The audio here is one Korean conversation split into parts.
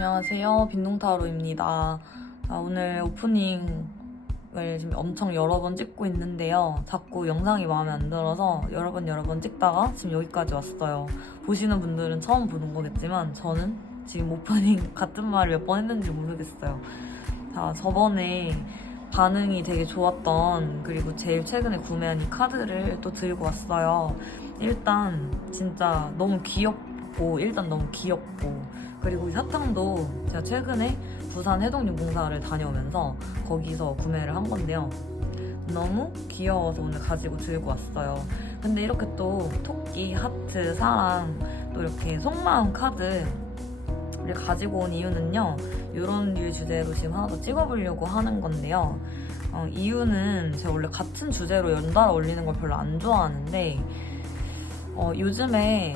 안녕하세요. 빈둥타로입니다. 오늘 오프닝을 지금 엄청 여러 번 찍고 있는데요. 자꾸 영상이 마음에 안 들어서 여러 번 찍다가 지금 여기까지 왔어요. 보시는 분들은 처음 보는 거겠지만 저는 지금 오프닝 같은 말을 몇 번 했는지 모르겠어요. 저번에 반응이 되게 좋았던, 그리고 제일 최근에 구매한 이 카드를 또 들고 왔어요. 일단 진짜 너무 귀엽고, 그리고 이 사탕도 제가 최근에 부산 해동유공사를 다녀오면서 거기서 구매를 한 건데요. 너무 귀여워서 오늘 가지고 들고 왔어요. 근데 이렇게 또 토끼, 하트, 사랑, 또 이렇게 속마음 카드를 가지고 온 이유는요. 이런 류 주제로 지금 하나 더 찍어보려고 하는 건데요. 이유는 제가 원래 같은 주제로 연달아 올리는 걸 별로 안 좋아하는데 요즘에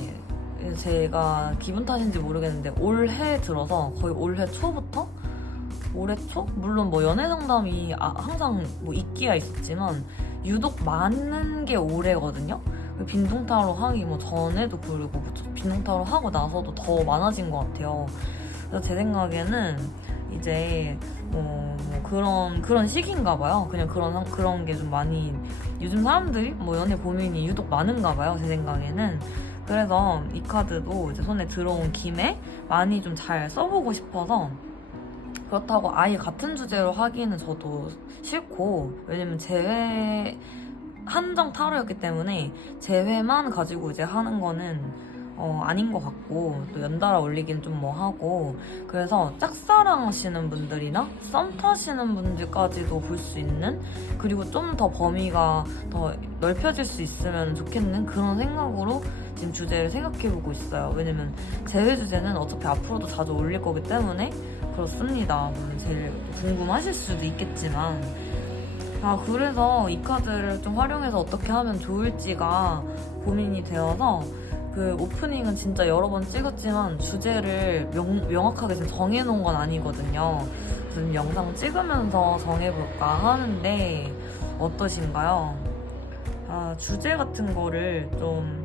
제가 기분 탓인지 모르겠는데 올해 들어서 거의 올해 초부터? 올해 초? 물론 뭐 연애 상담이 항상 뭐 있기야 있었지만 유독 많은 게 올해거든요? 빈둥타로 하기 뭐 전에도 그러고 빈둥타로 하고 나서도 더 많아진 것 같아요. 그래서 제 생각에는 이제 그런 시기인가 봐요. 그냥 그런 게 좀 많이 요즘 사람들이 뭐 연애 고민이 유독 많은가 봐요. 제 생각에는. 그래서 이 카드도 이제 손에 들어온 김에 많이 좀 잘 써보고 싶어서, 그렇다고 아예 같은 주제로 하기는 저도 싫고, 왜냐면 제외 한정 타로였기 때문에 제외만 가지고 이제 하는 거는 아닌 것 같고, 또 연달아 올리긴 좀 뭐 하고, 그래서 짝사랑 하시는 분들이나 썸 타시는 분들까지도 볼 수 있는, 그리고 좀 더 범위가 더 넓혀질 수 있으면 좋겠는 그런 생각으로 지금 주제를 생각해보고 있어요. 왜냐면 제외 주제는 어차피 앞으로도 자주 올릴 거기 때문에 그렇습니다. 물론 제일 궁금하실 수도 있겠지만, 그래서 이 카드를 좀 활용해서 어떻게 하면 좋을지가 고민이 되어서, 그 오프닝은 진짜 여러 번 찍었지만 주제를 명확하게 지금 정해놓은 건 아니거든요. 그래서 영상 찍으면서 정해볼까 하는데 어떠신가요? 주제 같은 거를 좀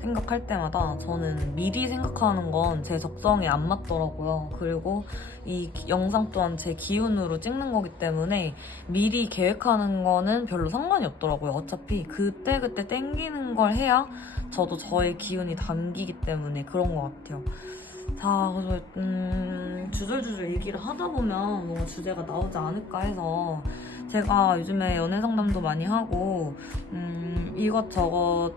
생각할 때마다 저는 미리 생각하는 건 제 적성에 안 맞더라고요. 그리고 이 영상 또한 제 기운으로 찍는 거기 때문에 미리 계획하는 거는 별로 상관이 없더라고요. 어차피 그때그때 땡기는 걸 해야 저도 저의 기운이 담기기 때문에 그런 것 같아요. 그래서 주절주절 얘기를 하다 보면 뭔가 주제가 나오지 않을까 해서, 제가 요즘에 연애 상담도 많이 하고 이것저것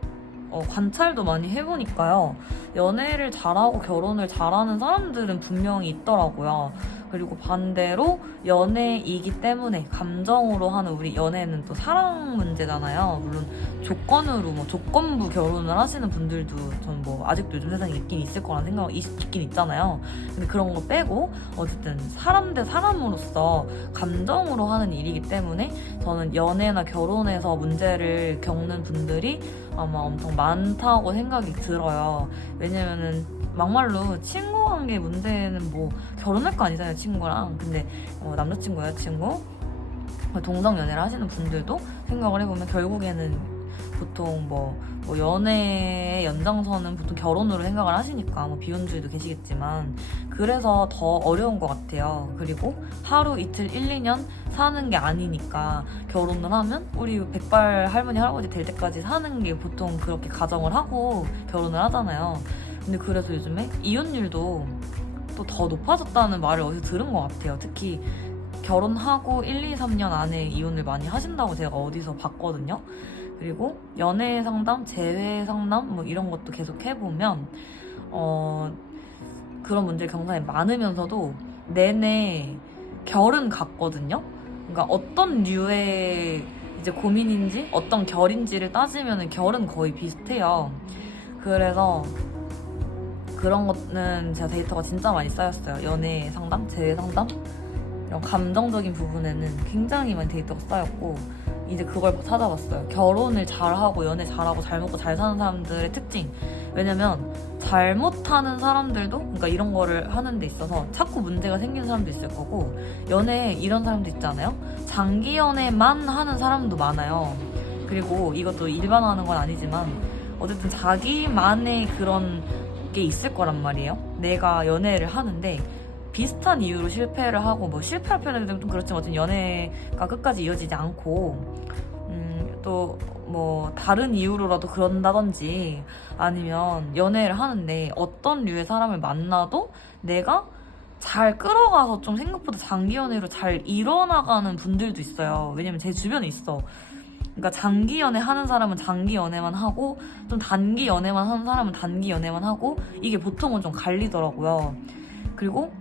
관찰도 많이 해보니까요. 연애를 잘하고 결혼을 잘하는 사람들은 분명히 있더라고요. 그리고 반대로 연애이기 때문에 감정으로 하는 우리 연애는 또 사랑 문제잖아요. 물론 조건으로 조건부 결혼을 하시는 분들도 저는 아직도 요즘 세상에 있긴 있을 거라는 생각이 있긴 있잖아요. 근데 그런 거 빼고 어쨌든 사람 대 사람으로서 감정으로 하는 일이기 때문에 저는 연애나 결혼에서 문제를 겪는 분들이 아마 엄청 많다고 생각이 들어요. 왜냐면은 막말로 친구 관계 문제는 결혼할 거 아니잖아요, 친구랑. 근데 남자친구, 여자친구, 동성 연애를 하시는 분들도 생각을 해보면 결국에는 보통 연애의 연장선은 보통 결혼으로 생각을 하시니까, 비혼주의도 계시겠지만, 그래서 더 어려운 것 같아요. 그리고 하루 이틀 1, 2년 사는 게 아니니까 결혼을 하면 우리 백발 할머니 할아버지 될 때까지 사는 게 보통 그렇게 가정을 하고 결혼을 하잖아요. 근데 그래서 요즘에 이혼율도 또 더 높아졌다는 말을 어디서 들은 것 같아요. 특히 결혼하고 1, 2, 3년 안에 이혼을 많이 하신다고 제가 어디서 봤거든요. 그리고 연애 상담, 재회 상담 이런 것도 계속 해보면 그런 문제를 경상이 많으면서도 내내 결은 같거든요. 그러니까 어떤 류의 이제 고민인지 어떤 결인지를 따지면 결은 거의 비슷해요. 그래서 그런 거는 제가 데이터가 진짜 많이 쌓였어요. 연애 상담, 재회 상담, 이런 감정적인 부분에는 굉장히 많이 데이터가 쌓였고, 이제 그걸 찾아봤어요. 결혼을 잘하고 연애 잘하고 잘 먹고 잘 사는 사람들의 특징. 왜냐면 잘못하는 사람들도, 그러니까 이런 거를 하는 데 있어서 자꾸 문제가 생기는 사람도 있을 거고, 연애에 이런 사람도 있잖아요. 장기 연애만 하는 사람도 많아요. 그리고 이것도 일반화하는 건 아니지만 어쨌든 자기만의 그런 게 있을 거란 말이에요. 내가 연애를 하는데 비슷한 이유로 실패를 하고, 뭐 실패할 표현은 좀 그렇지만 어쨌든 연애가 끝까지 이어지지 않고 또 뭐 다른 이유로라도 그런다든지, 아니면 연애를 하는데 어떤 류의 사람을 만나도 내가 잘 끌어가서 좀 생각보다 장기 연애로 잘 이뤄나가는 분들도 있어요. 왜냐면 제 주변에 있어. 그러니까 장기 연애 하는 사람은 장기 연애만 하고, 좀 단기 연애만 하는 사람은 단기 연애만 하고, 이게 보통은 좀 갈리더라고요. 그리고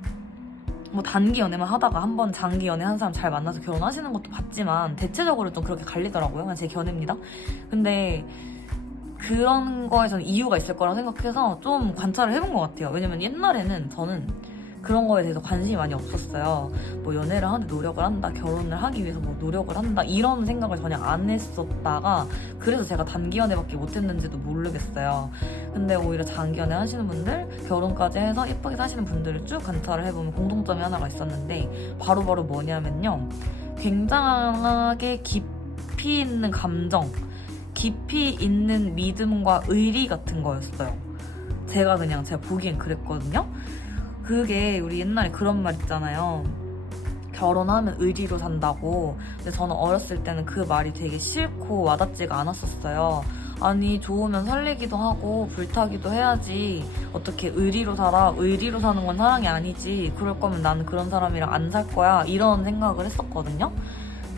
뭐 단기 연애만 하다가 한번 장기 연애 한 사람 잘 만나서 결혼하시는 것도 봤지만 대체적으로 좀 그렇게 갈리더라고요. 그냥 제 견해입니다. 근데 그런 거에 저는 이유가 있을 거라고 생각해서 좀 관찰을 해본 것 같아요. 왜냐면 옛날에는 저는 그런 거에 대해서 관심이 많이 없었어요. 뭐 연애를 하는데 노력을 한다, 결혼을 하기 위해서 뭐 노력을 한다, 이런 생각을 전혀 안 했었다가, 그래서 제가 단기 연애밖에 못했는지도 모르겠어요. 근데 오히려 장기 연애 하시는 분들, 결혼까지 해서 예쁘게 사시는 분들을 쭉 관찰을 해보면 공통점이 하나가 있었는데, 바로바로 뭐냐면요, 굉장하게 깊이 있는 감정, 깊이 있는 믿음과 의리 같은 거였어요. 제가 보기엔 그랬거든요. 그게 우리 옛날에 그런 말 있잖아요. 결혼하면 의리로 산다고. 근데 저는 어렸을 때는 그 말이 되게 싫고 와닿지가 않았었어요. 아니, 좋으면 설레기도 하고 불타기도 해야지. 어떻게 의리로 살아? 의리로 사는 건 사랑이 아니지. 그럴 거면 나는 그런 사람이랑 안 살 거야. 이런 생각을 했었거든요.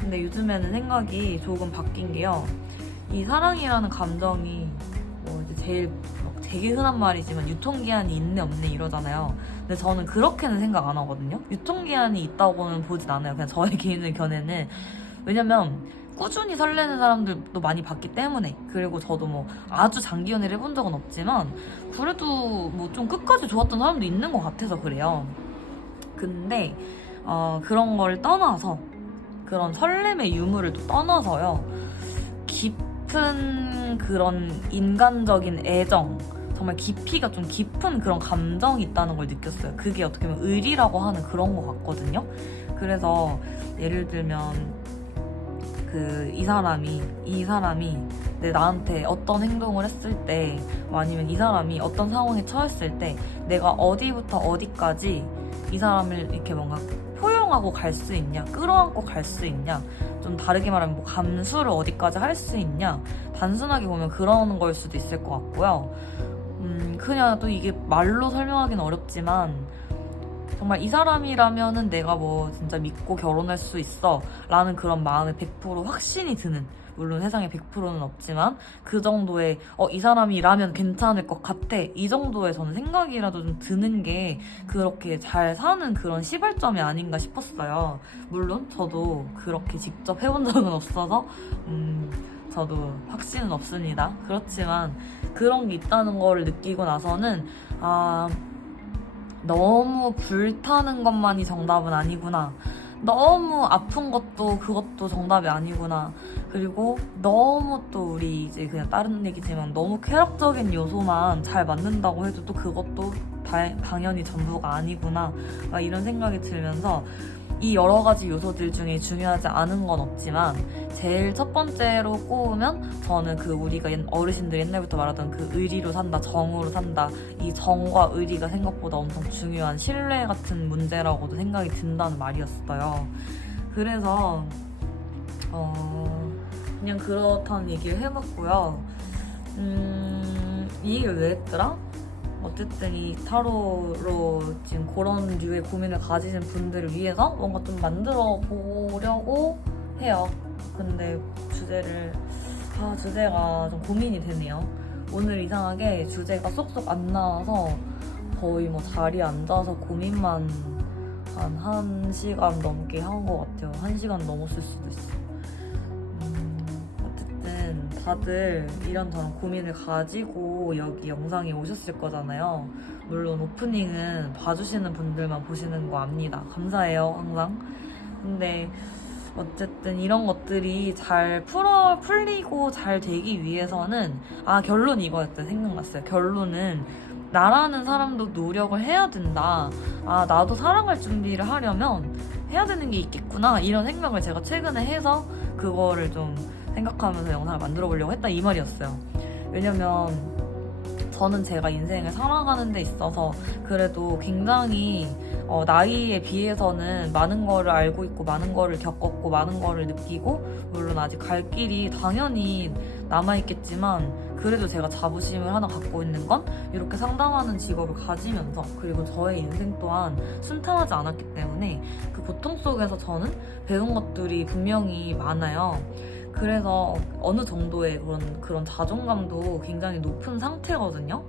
근데 요즘에는 생각이 조금 바뀐 게요. 이 사랑이라는 감정이 뭐 이제 제일 되게 흔한 말이지만 유통기한이 있네 없네 이러잖아요. 근데 저는 그렇게는 생각 안 하거든요. 유통기한이 있다고는 보진 않아요. 그냥 저의 개인의 견해는. 왜냐면 꾸준히 설레는 사람들도 많이 봤기 때문에. 그리고 저도 뭐 아주 장기 연애를 해본 적은 없지만 그래도 뭐 좀 끝까지 좋았던 사람도 있는 것 같아서 그래요. 근데 그런 걸 떠나서, 그런 설렘의 유무를 또 떠나서요, 깊은 그런 인간적인 애정, 정말 깊이가 좀 깊은 그런 감정이 있다는 걸 느꼈어요. 그게 어떻게 보면 의리라고 하는 그런 것 같거든요. 그래서 예를 들면 이 사람이 나한테 어떤 행동을 했을 때, 아니면 이 사람이 어떤 상황에 처했을 때 내가 어디부터 어디까지 이 사람을 이렇게 뭔가 포용하고 갈 수 있냐, 끌어안고 갈 수 있냐, 좀 다르게 말하면 뭐 감수를 어디까지 할 수 있냐, 단순하게 보면 그런 걸 수도 있을 것 같고요. 그냥 또 이게 말로 설명하기는 어렵지만, 정말 이 사람이라면은 내가 뭐 진짜 믿고 결혼할 수 있어 라는 그런 마음에 100% 확신이 드는, 물론 세상에 100%는 없지만 그 정도의 이 사람이라면 괜찮을 것 같아, 이 정도의 저는 생각이라도 좀 드는 게 그렇게 잘 사는 그런 시발점이 아닌가 싶었어요. 물론 저도 그렇게 직접 해본 적은 없어서 저도 확신은 없습니다. 그렇지만 그런 게 있다는 걸 느끼고 나서는 너무 불타는 것만이 정답은 아니구나. 너무 아픈 것도 그것도 정답이 아니구나. 그리고 너무 또 우리 이제 그냥 다른 얘기지만 너무 쾌락적인 요소만 잘 맞는다고 해도 또 그것도 당연히 전부가 아니구나. 막 이런 생각이 들면서 이 여러 가지 요소들 중에 중요하지 않은 건 없지만 제일 첫 번째로 꼽으면 저는 우리가 어르신들 옛날부터 말하던 그 의리로 산다, 정으로 산다, 이 정과 의리가 생각보다 엄청 중요한 신뢰 같은 문제라고도 생각이 든다는 말이었어요. 그래서 그냥 그렇다는 얘기를 해봤고요. 이 얘기를 왜 했더라? 어쨌든 이 타로로 지금 그런 류의 고민을 가지신 분들을 위해서 뭔가 좀 만들어 보려고 해요. 근데 주제가 좀 고민이 되네요. 오늘 이상하게 주제가 쏙쏙 안 나와서 거의 뭐 자리에 앉아서 고민만 한 1시간 넘게 한 것 같아요. 1시간 넘었을 수도 있어요. 어쨌든 다들 이런저런 고민을 가지고 여기 영상에 오셨을 거잖아요. 물론 오프닝은 봐주시는 분들만 보시는 거 압니다. 감사해요, 항상. 근데 어쨌든 이런 것들이 잘 풀리고 잘 되기 위해서는 결론 이거였다 생각났어요. 결론은 나라는 사람도 노력을 해야 된다. 나도 사랑할 준비를 하려면 해야 되는 게 있겠구나, 이런 생각을 제가 최근에 해서 그거를 좀 생각하면서 영상을 만들어 보려고 했다, 이 말이었어요. 왜냐면 저는 제가 인생을 살아가는 데 있어서 그래도 굉장히 나이에 비해서는 많은 거를 알고 있고 많은 거를 겪었고 많은 거를 느끼고 물론 아직 갈 길이 당연히 남아있겠지만 그래도 제가 자부심을 하나 갖고 있는 건 이렇게 상담하는 직업을 가지면서 그리고 저의 인생 또한 순탄하지 않았기 때문에 그 고통 속에서 저는 배운 것들이 분명히 많아요. 그래서 어느 정도의 그런 자존감도 굉장히 높은 상태거든요.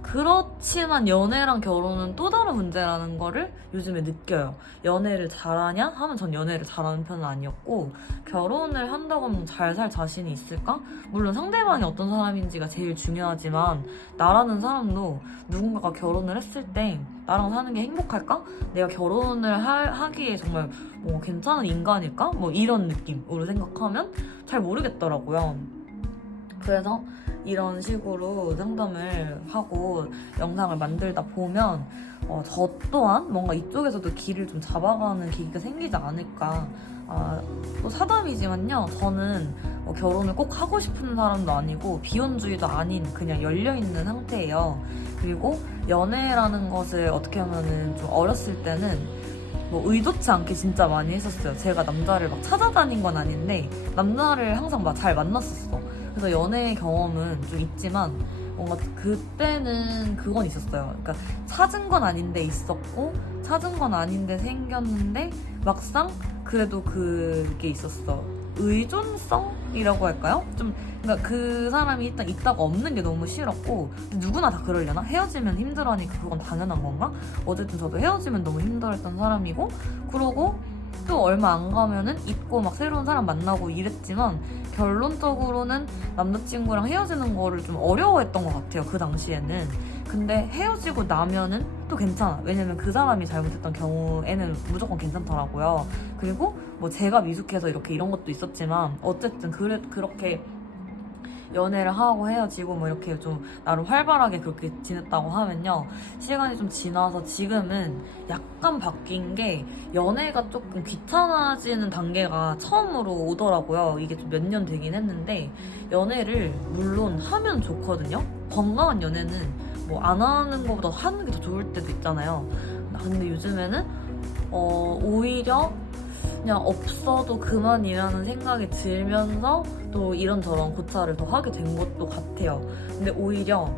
그렇지만 연애랑 결혼은 또 다른 문제라는 거를 요즘에 느껴요. 연애를 잘하냐? 하면 전 연애를 잘하는 편은 아니었고 결혼을 한다고 하면 잘 살 자신이 있을까? 물론 상대방이 어떤 사람인지가 제일 중요하지만 나라는 사람도 누군가가 결혼을 했을 때 나랑 사는 게 행복할까? 내가 결혼을 하기에 정말 뭐 괜찮은 인간일까? 뭐 이런 느낌으로 생각하면 잘 모르겠더라고요. 그래서 이런 식으로 상담을 하고 영상을 만들다 보면 저 또한 뭔가 이쪽에서도 길을 좀 잡아가는 계기가 생기지 않을까. 또 사담이지만요. 저는 결혼을 꼭 하고 싶은 사람도 아니고 비혼주의도 아닌 그냥 열려있는 상태예요. 그리고 연애라는 것을 어떻게 하면은 좀 어렸을 때는 뭐 의도치 않게 진짜 많이 했었어요. 제가 남자를 막 찾아다닌 건 아닌데 남자를 항상 막 잘 만났었어. 그래서 연애 경험은 좀 있지만 뭔가 그때는 그건 있었어요. 그러니까 찾은 건 아닌데 있었고 찾은 건 아닌데 생겼는데 막상 그래도 그게 있었어. 의존성이라고 할까요? 좀 그러니까 그 사람이 일단 있다가 없는 게 너무 싫었고 누구나 다 그러려나? 헤어지면 힘들어하니까 그건 당연한 건가? 어쨌든 저도 헤어지면 너무 힘들었던 사람이고 그러고 또 얼마 안 가면은 있고 막 새로운 사람 만나고 이랬지만 결론적으로는 남자친구랑 헤어지는 거를 좀 어려워했던 것 같아요. 그 당시에는. 근데 헤어지고 나면은 또 괜찮아. 왜냐면 그 사람이 잘못했던 경우에는 무조건 괜찮더라고요. 그리고 뭐 제가 미숙해서 이렇게 이런 것도 있었지만 어쨌든 그렇게 연애를 하고 헤어지고 뭐 이렇게 좀 나름 활발하게 그렇게 지냈다고 하면요. 시간이 좀 지나서 지금은 약간 바뀐 게 연애가 조금 귀찮아지는 단계가 처음으로 오더라고요. 이게 좀 몇 년 되긴 했는데 연애를 물론 하면 좋거든요. 건강한 연애는 뭐 안 하는 것보다 하는 게 더 좋을 때도 있잖아요. 근데 요즘에는 오히려 그냥 없어도 그만이라는 생각이 들면서 또 이런저런 고찰을 더 하게 된 것도 같아요. 근데 오히려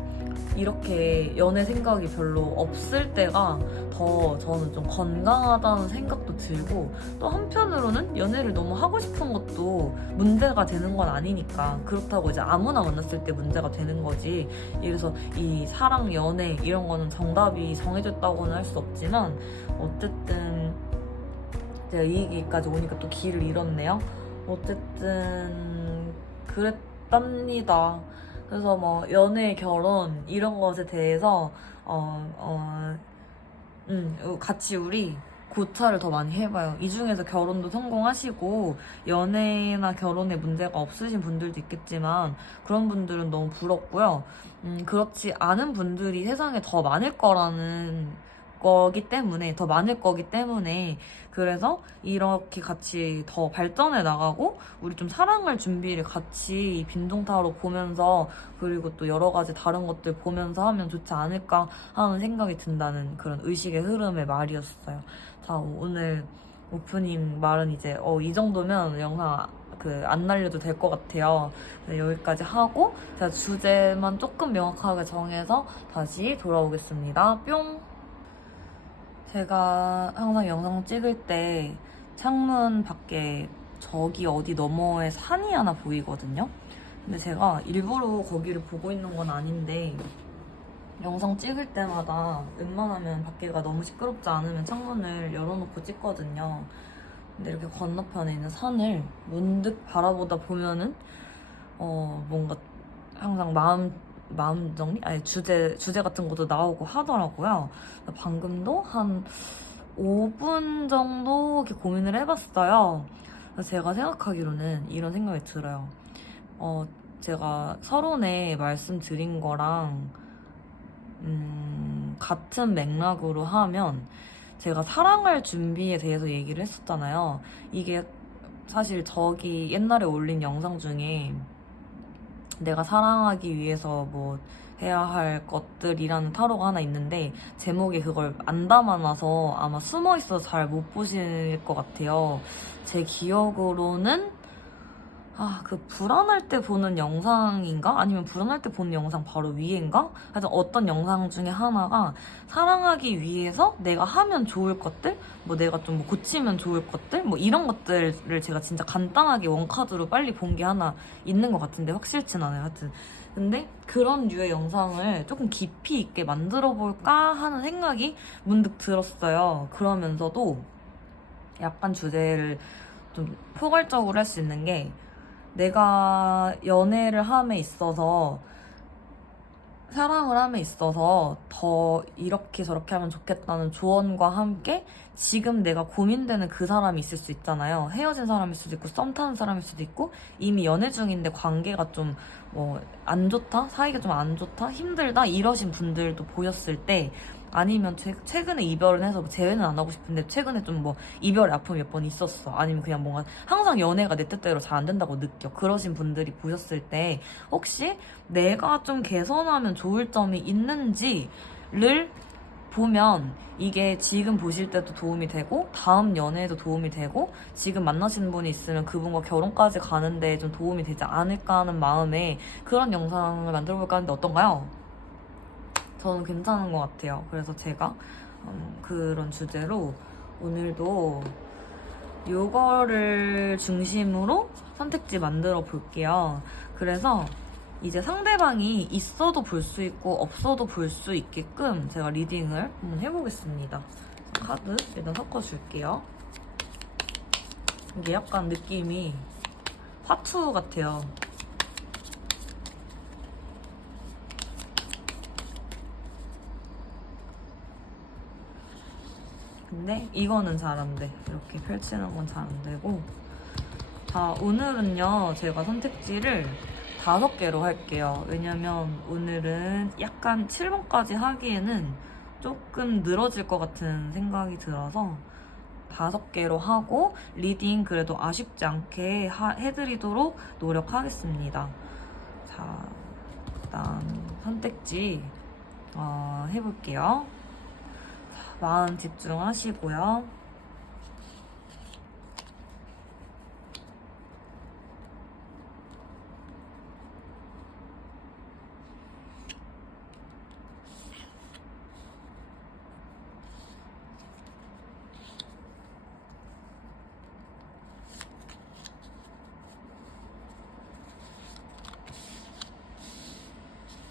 이렇게 연애 생각이 별로 없을 때가 더 저는 좀 건강하다는 생각도 들고 또 한편으로는 연애를 너무 하고 싶은 것도 문제가 되는 건 아니니까 그렇다고 이제 아무나 만났을 때 문제가 되는 거지. 그래서 이 사랑, 연애 이런 거는 정답이 정해졌다고는 할 수 없지만 어쨌든 제가 이 얘기까지 오니까 또 길을 잃었네요. 어쨌든 그랬답니다. 그래서 뭐 연애, 결혼 이런 것에 대해서 같이 우리 고찰을 더 많이 해봐요. 이 중에서 결혼도 성공하시고 연애나 결혼에 문제가 없으신 분들도 있겠지만 그런 분들은 너무 부럽고요. 그렇지 않은 분들이 세상에 더 많을 거기 때문에 그래서 이렇게 같이 더 발전해 나가고 우리 좀 사랑할 준비를 같이 빈둥타로 보면서 그리고 또 여러 가지 다른 것들 보면서 하면 좋지 않을까 하는 생각이 든다는 그런 의식의 흐름의 말이었어요. 자, 오늘 오프닝 말은 이제 이 정도면 영상 안 날려도 될 것 같아요. 여기까지 하고 제가 주제만 조금 명확하게 정해서 다시 돌아오겠습니다. 뿅! 제가 항상 영상 찍을 때 창문 밖에 저기 어디 너머에 산이 하나 보이거든요. 근데 제가 일부러 거기를 보고 있는 건 아닌데 영상 찍을 때마다 웬만하면 밖에가 너무 시끄럽지 않으면 창문을 열어놓고 찍거든요. 근데 이렇게 건너편에 있는 산을 문득 바라보다 보면은 뭔가 항상 마음 정리? 아니 주제 같은 것도 나오고 하더라고요. 방금도 한 5분 정도 이렇게 고민을 해봤어요. 그래서 제가 생각하기로는 이런 생각이 들어요. 제가 서론에 말씀드린 거랑 같은 맥락으로 하면 제가 사랑할 준비에 대해서 얘기를 했었잖아요. 이게 사실 저기 옛날에 올린 영상 중에 내가 사랑하기 위해서 뭐 해야 할 것들이라는 타로가 하나 있는데 제목에 그걸 안 담아놔서 아마 숨어 있어서 잘 못 보실 것 같아요. 제 기억으로는 그 불안할 때 보는 영상인가? 아니면 불안할 때 보는 영상 바로 위인가? 하여튼 어떤 영상 중에 하나가 사랑하기 위해서 내가 하면 좋을 것들? 뭐 내가 좀 뭐 고치면 좋을 것들? 뭐 이런 것들을 제가 진짜 간단하게 원카드로 빨리 본 게 하나 있는 것 같은데 확실진 않아요. 하여튼. 근데 그런 류의 영상을 조금 깊이 있게 만들어 볼까 하는 생각이 문득 들었어요. 그러면서도 약간 주제를 좀 포괄적으로 할 수 있는 게 내가 연애를 함에 있어서 사랑을 함에 있어서 더 이렇게 저렇게 하면 좋겠다는 조언과 함께 지금 내가 고민되는 그 사람이 있을 수 있잖아요. 헤어진 사람일 수도 있고 썸 타는 사람일 수도 있고 이미 연애 중인데 관계가 좀 뭐 안 좋다? 사이가 좀 안 좋다? 힘들다? 이러신 분들도 보였을 때 아니면 최근에 이별을 해서 재회는 안 하고 싶은데 최근에 좀 뭐 이별의 아픔이 몇 번 있었어. 아니면 그냥 뭔가 항상 연애가 내 뜻대로 잘 안 된다고 느껴. 그러신 분들이 보셨을 때 혹시 내가 좀 개선하면 좋을 점이 있는지를 보면 이게 지금 보실 때도 도움이 되고 다음 연애에도 도움이 되고 지금 만나시는 분이 있으면 그분과 결혼까지 가는데 좀 도움이 되지 않을까 하는 마음에 그런 영상을 만들어 볼까 하는데 어떤가요? 저는 괜찮은 것 같아요. 그래서 제가 그런 주제로 오늘도 요거를 중심으로 선택지 만들어 볼게요. 그래서 이제 상대방이 있어도 볼 수 있고 없어도 볼 수 있게끔 제가 리딩을 한번 해보겠습니다. 카드 일단 섞어줄게요. 이게 약간 느낌이 화투 같아요. 근데 이거는 잘 안 돼. 이렇게 펼치는 건 잘 안 되고. 자, 오늘은요, 제가 선택지를 5개로 할게요. 왜냐면 오늘은 약간 7번까지 하기에는 조금 늘어질 것 같은 생각이 들어서 5개로 하고 리딩 그래도 아쉽지 않게 해드리도록 노력하겠습니다. 자, 일단 선택지 해볼게요. 마음 집중하시고요.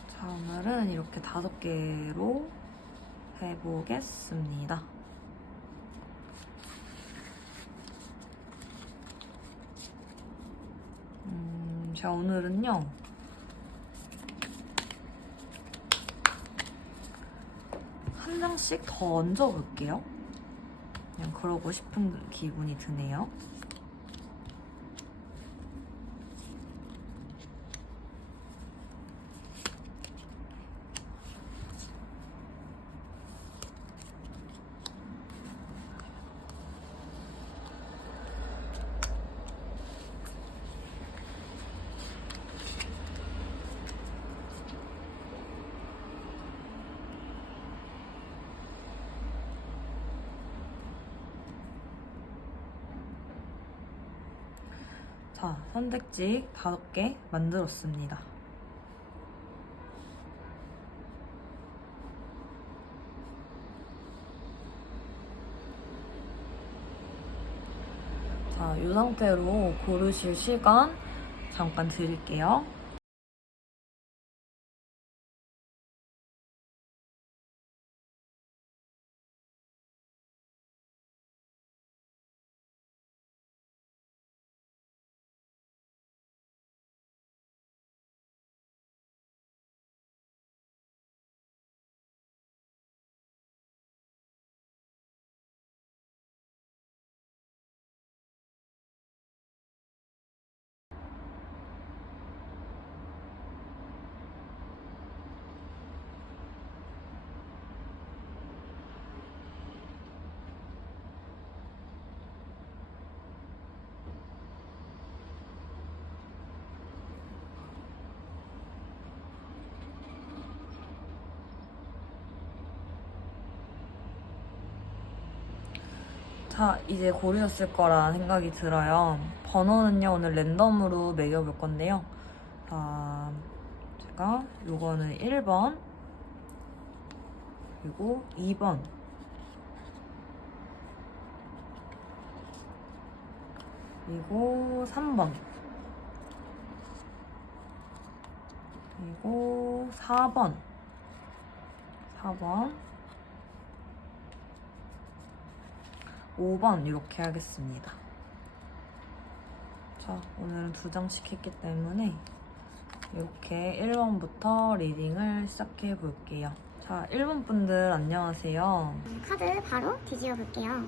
자, 오늘은 이렇게 5개로 해보겠습니다. 자, 오늘은요. 한 장씩 더 얹어볼게요. 그냥 그러고 싶은 기분이 드네요. 자, 선택지 5개 만들었습니다. 자, 이 상태로 고르실 시간 잠깐 드릴게요. 자, 이제 고르셨을 거라 생각이 들어요. 번호는요, 오늘 랜덤으로 매겨볼 건데요. 자, 제가 요거는 1번, 그리고 2번, 그리고 3번, 그리고 4번, 5번 이렇게 하겠습니다. 자, 오늘은 2장씩 했기 때문에 이렇게 1번부터 리딩을 시작해 볼게요. 자, 1번 분들 안녕하세요. 카드 바로 뒤집어 볼게요.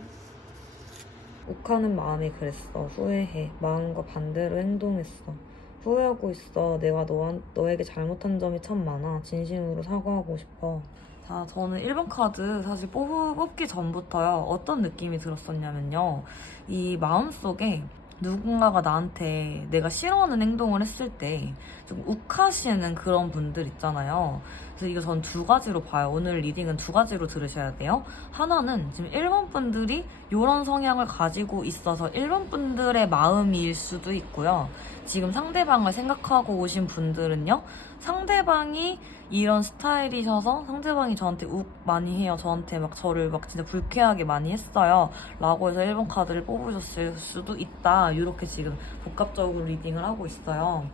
욱하는 마음이 그랬어. 후회해. 마음과 반대로 행동했어. 후회하고 있어. 내가 너에게 잘못한 점이 참 많아. 진심으로 사과하고 싶어. 자, 저는 1번 카드 사실 뽑기 전부터요. 어떤 느낌이 들었었냐면요. 이 마음속에 누군가가 나한테 내가 싫어하는 행동을 했을 때 좀 욱하시는 그런 분들 있잖아요. 그래서 이거 전 2가지로 봐요. 오늘 리딩은 2가지로 들으셔야 돼요. 하나는 지금 1번 분들이 이런 성향을 가지고 있어서 1번 분들의 마음일 수도 있고요. 지금 상대방을 생각하고 오신 분들은요. 상대방이 이런 스타일이셔서 상대방이 저한테 욱 많이 해요. 저한테 막 저를 막 진짜 불쾌하게 많이 했어요. 라고 해서 1번 카드를 뽑으셨을 수도 있다. 이렇게 지금 복합적으로 리딩을 하고 있어요.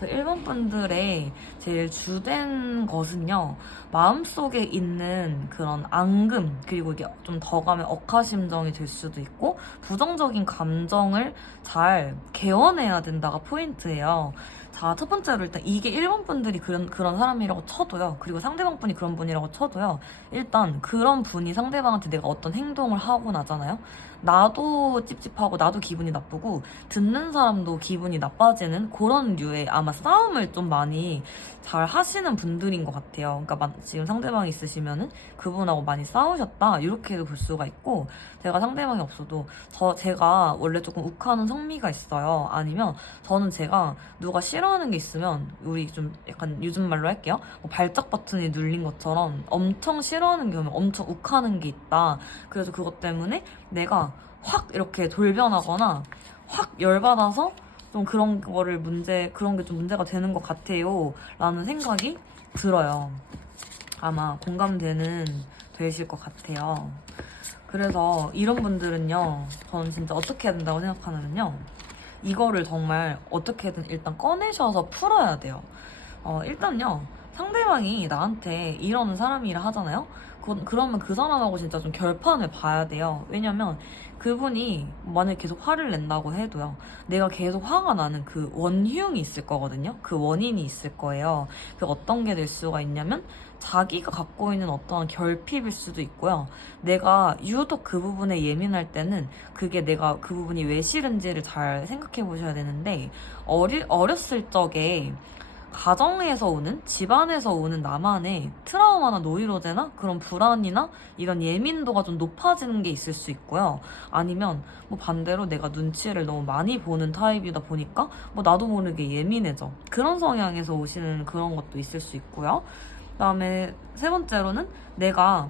그래서 1번 분들의 제일 주된 것은요. 마음속에 있는 그런 앙금, 그리고 이게 좀 더 가면 억하심정이 될 수도 있고 부정적인 감정을 잘 개워내야 된다가 포인트예요. 자, 첫 번째로 일단 이게 1번 분들이 그런 사람이라고 쳐도요. 그리고 상대방 분이 그런 분이라고 쳐도요. 일단 그런 분이 상대방한테 내가 어떤 행동을 하고 나잖아요. 나도 찝찝하고 나도 기분이 나쁘고 듣는 사람도 기분이 나빠지는 그런 류의 아마 싸움을 좀 많이 잘 하시는 분들인 것 같아요. 그러니까 지금 상대방이 있으시면은 그분하고 많이 싸우셨다 이렇게도 볼 수가 있고, 제가 상대방이 없어도 제가 원래 조금 욱하는 성미가 있어요. 아니면 저는 제가 누가 싫어하는 게 있으면 우리 좀 약간 요즘 말로 할게요. 뭐 발작 버튼이 눌린 것처럼 엄청 싫어하는 게 오면 엄청 욱하는 게 있다. 그래서 그것 때문에 내가 확 이렇게 돌변하거나 확 열받아서 좀 그런 게 좀 문제가 되는 것 같아요. 라는 생각이 들어요. 아마 되실 것 같아요. 그래서 이런 분들은요, 저는 진짜 어떻게 해야 된다고 생각하냐면요. 이거를 정말 어떻게든 일단 꺼내셔서 풀어야 돼요. 일단요, 상대방이 나한테 이러는 사람이라 하잖아요? 그러면 그 사람하고 진짜 좀 결판을 봐야 돼요. 왜냐면 그분이 만약에 계속 화를 낸다고 해도요. 내가 계속 화가 나는 그 원흉이 있을 거거든요. 그 원인이 있을 거예요. 그 어떤 게 될 수가 있냐면 자기가 갖고 있는 어떠한 결핍일 수도 있고요. 내가 유독 그 부분에 예민할 때는 그게 내가 그 부분이 왜 싫은지를 잘 생각해 보셔야 되는데, 어렸을 적에 가정에서 오는, 집안에서 오는 나만의 트라우마나 노이로제나 그런 불안이나 이런 예민도가 좀 높아지는 게 있을 수 있고요. 아니면 뭐 반대로 내가 눈치를 너무 많이 보는 타입이다 보니까 뭐 나도 모르게 예민해져. 그런 성향에서 오시는 그런 것도 있을 수 있고요. 그다음에 3번째로는 내가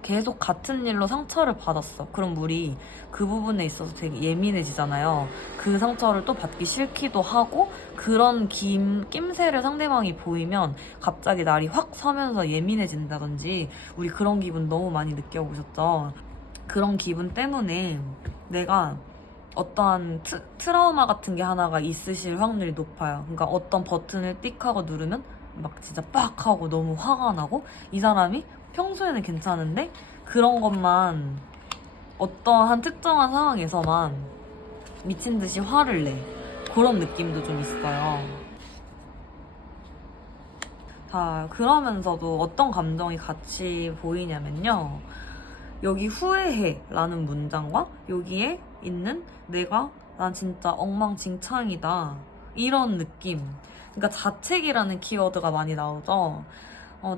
계속 같은 일로 상처를 받았어. 그럼 우리 그 부분에 있어서 되게 예민해지잖아요. 그 상처를 또 받기 싫기도 하고, 그런 낌새를 상대방이 보이면 갑자기 날이 확 서면서 예민해진다든지, 우리 그런 기분 너무 많이 느껴보셨죠? 그런 기분 때문에 내가 어떠한 트라우마 같은 게 하나가 있으실 확률이 높아요. 그러니까 어떤 버튼을 띡 하고 누르면 막 진짜 빡 하고 너무 화가 나고, 이 사람이 평소에는 괜찮은데 그런 것만 어떠한 특정한 상황에서만 미친 듯이 화를 내. 그런 느낌도 좀 있어요. 자, 그러면서도 어떤 감정이 같이 보이냐면요. 여기 후회해 라는 문장과 여기에 있는 난 진짜 엉망진창이다 이런 느낌. 그러니까 자책이라는 키워드가 많이 나오죠.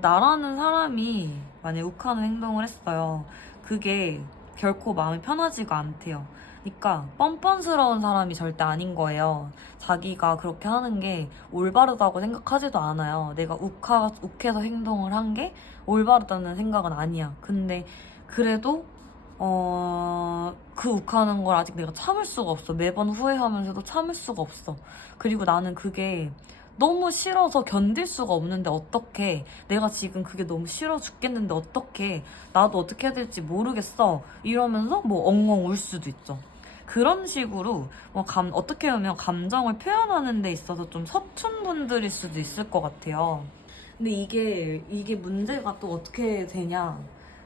나라는 사람이 만약에 욱하는 행동을 했어요. 그게 결코 마음이 편하지가 않대요. 그러니까 뻔뻔스러운 사람이 절대 아닌 거예요. 자기가 그렇게 하는 게 올바르다고 생각하지도 않아요. 내가 욱해서 행동을 한 게 올바르다는 생각은 아니야. 근데 그래도 그 욱하는 걸 아직 내가 참을 수가 없어. 매번 후회하면서도 참을 수가 없어. 그리고 나는 그게 너무 싫어서 견딜 수가 없는데 어떡해. 내가 지금 그게 너무 싫어 죽겠는데 어떡해. 나도 어떻게 해야 될지 모르겠어. 이러면서 뭐 엉엉 울 수도 있죠. 그런 식으로 어떻게 보면 감정을 표현하는 데 있어서 좀 서툰 분들일 수도 있을 것 같아요. 근데 이게 문제가 또 어떻게 되냐.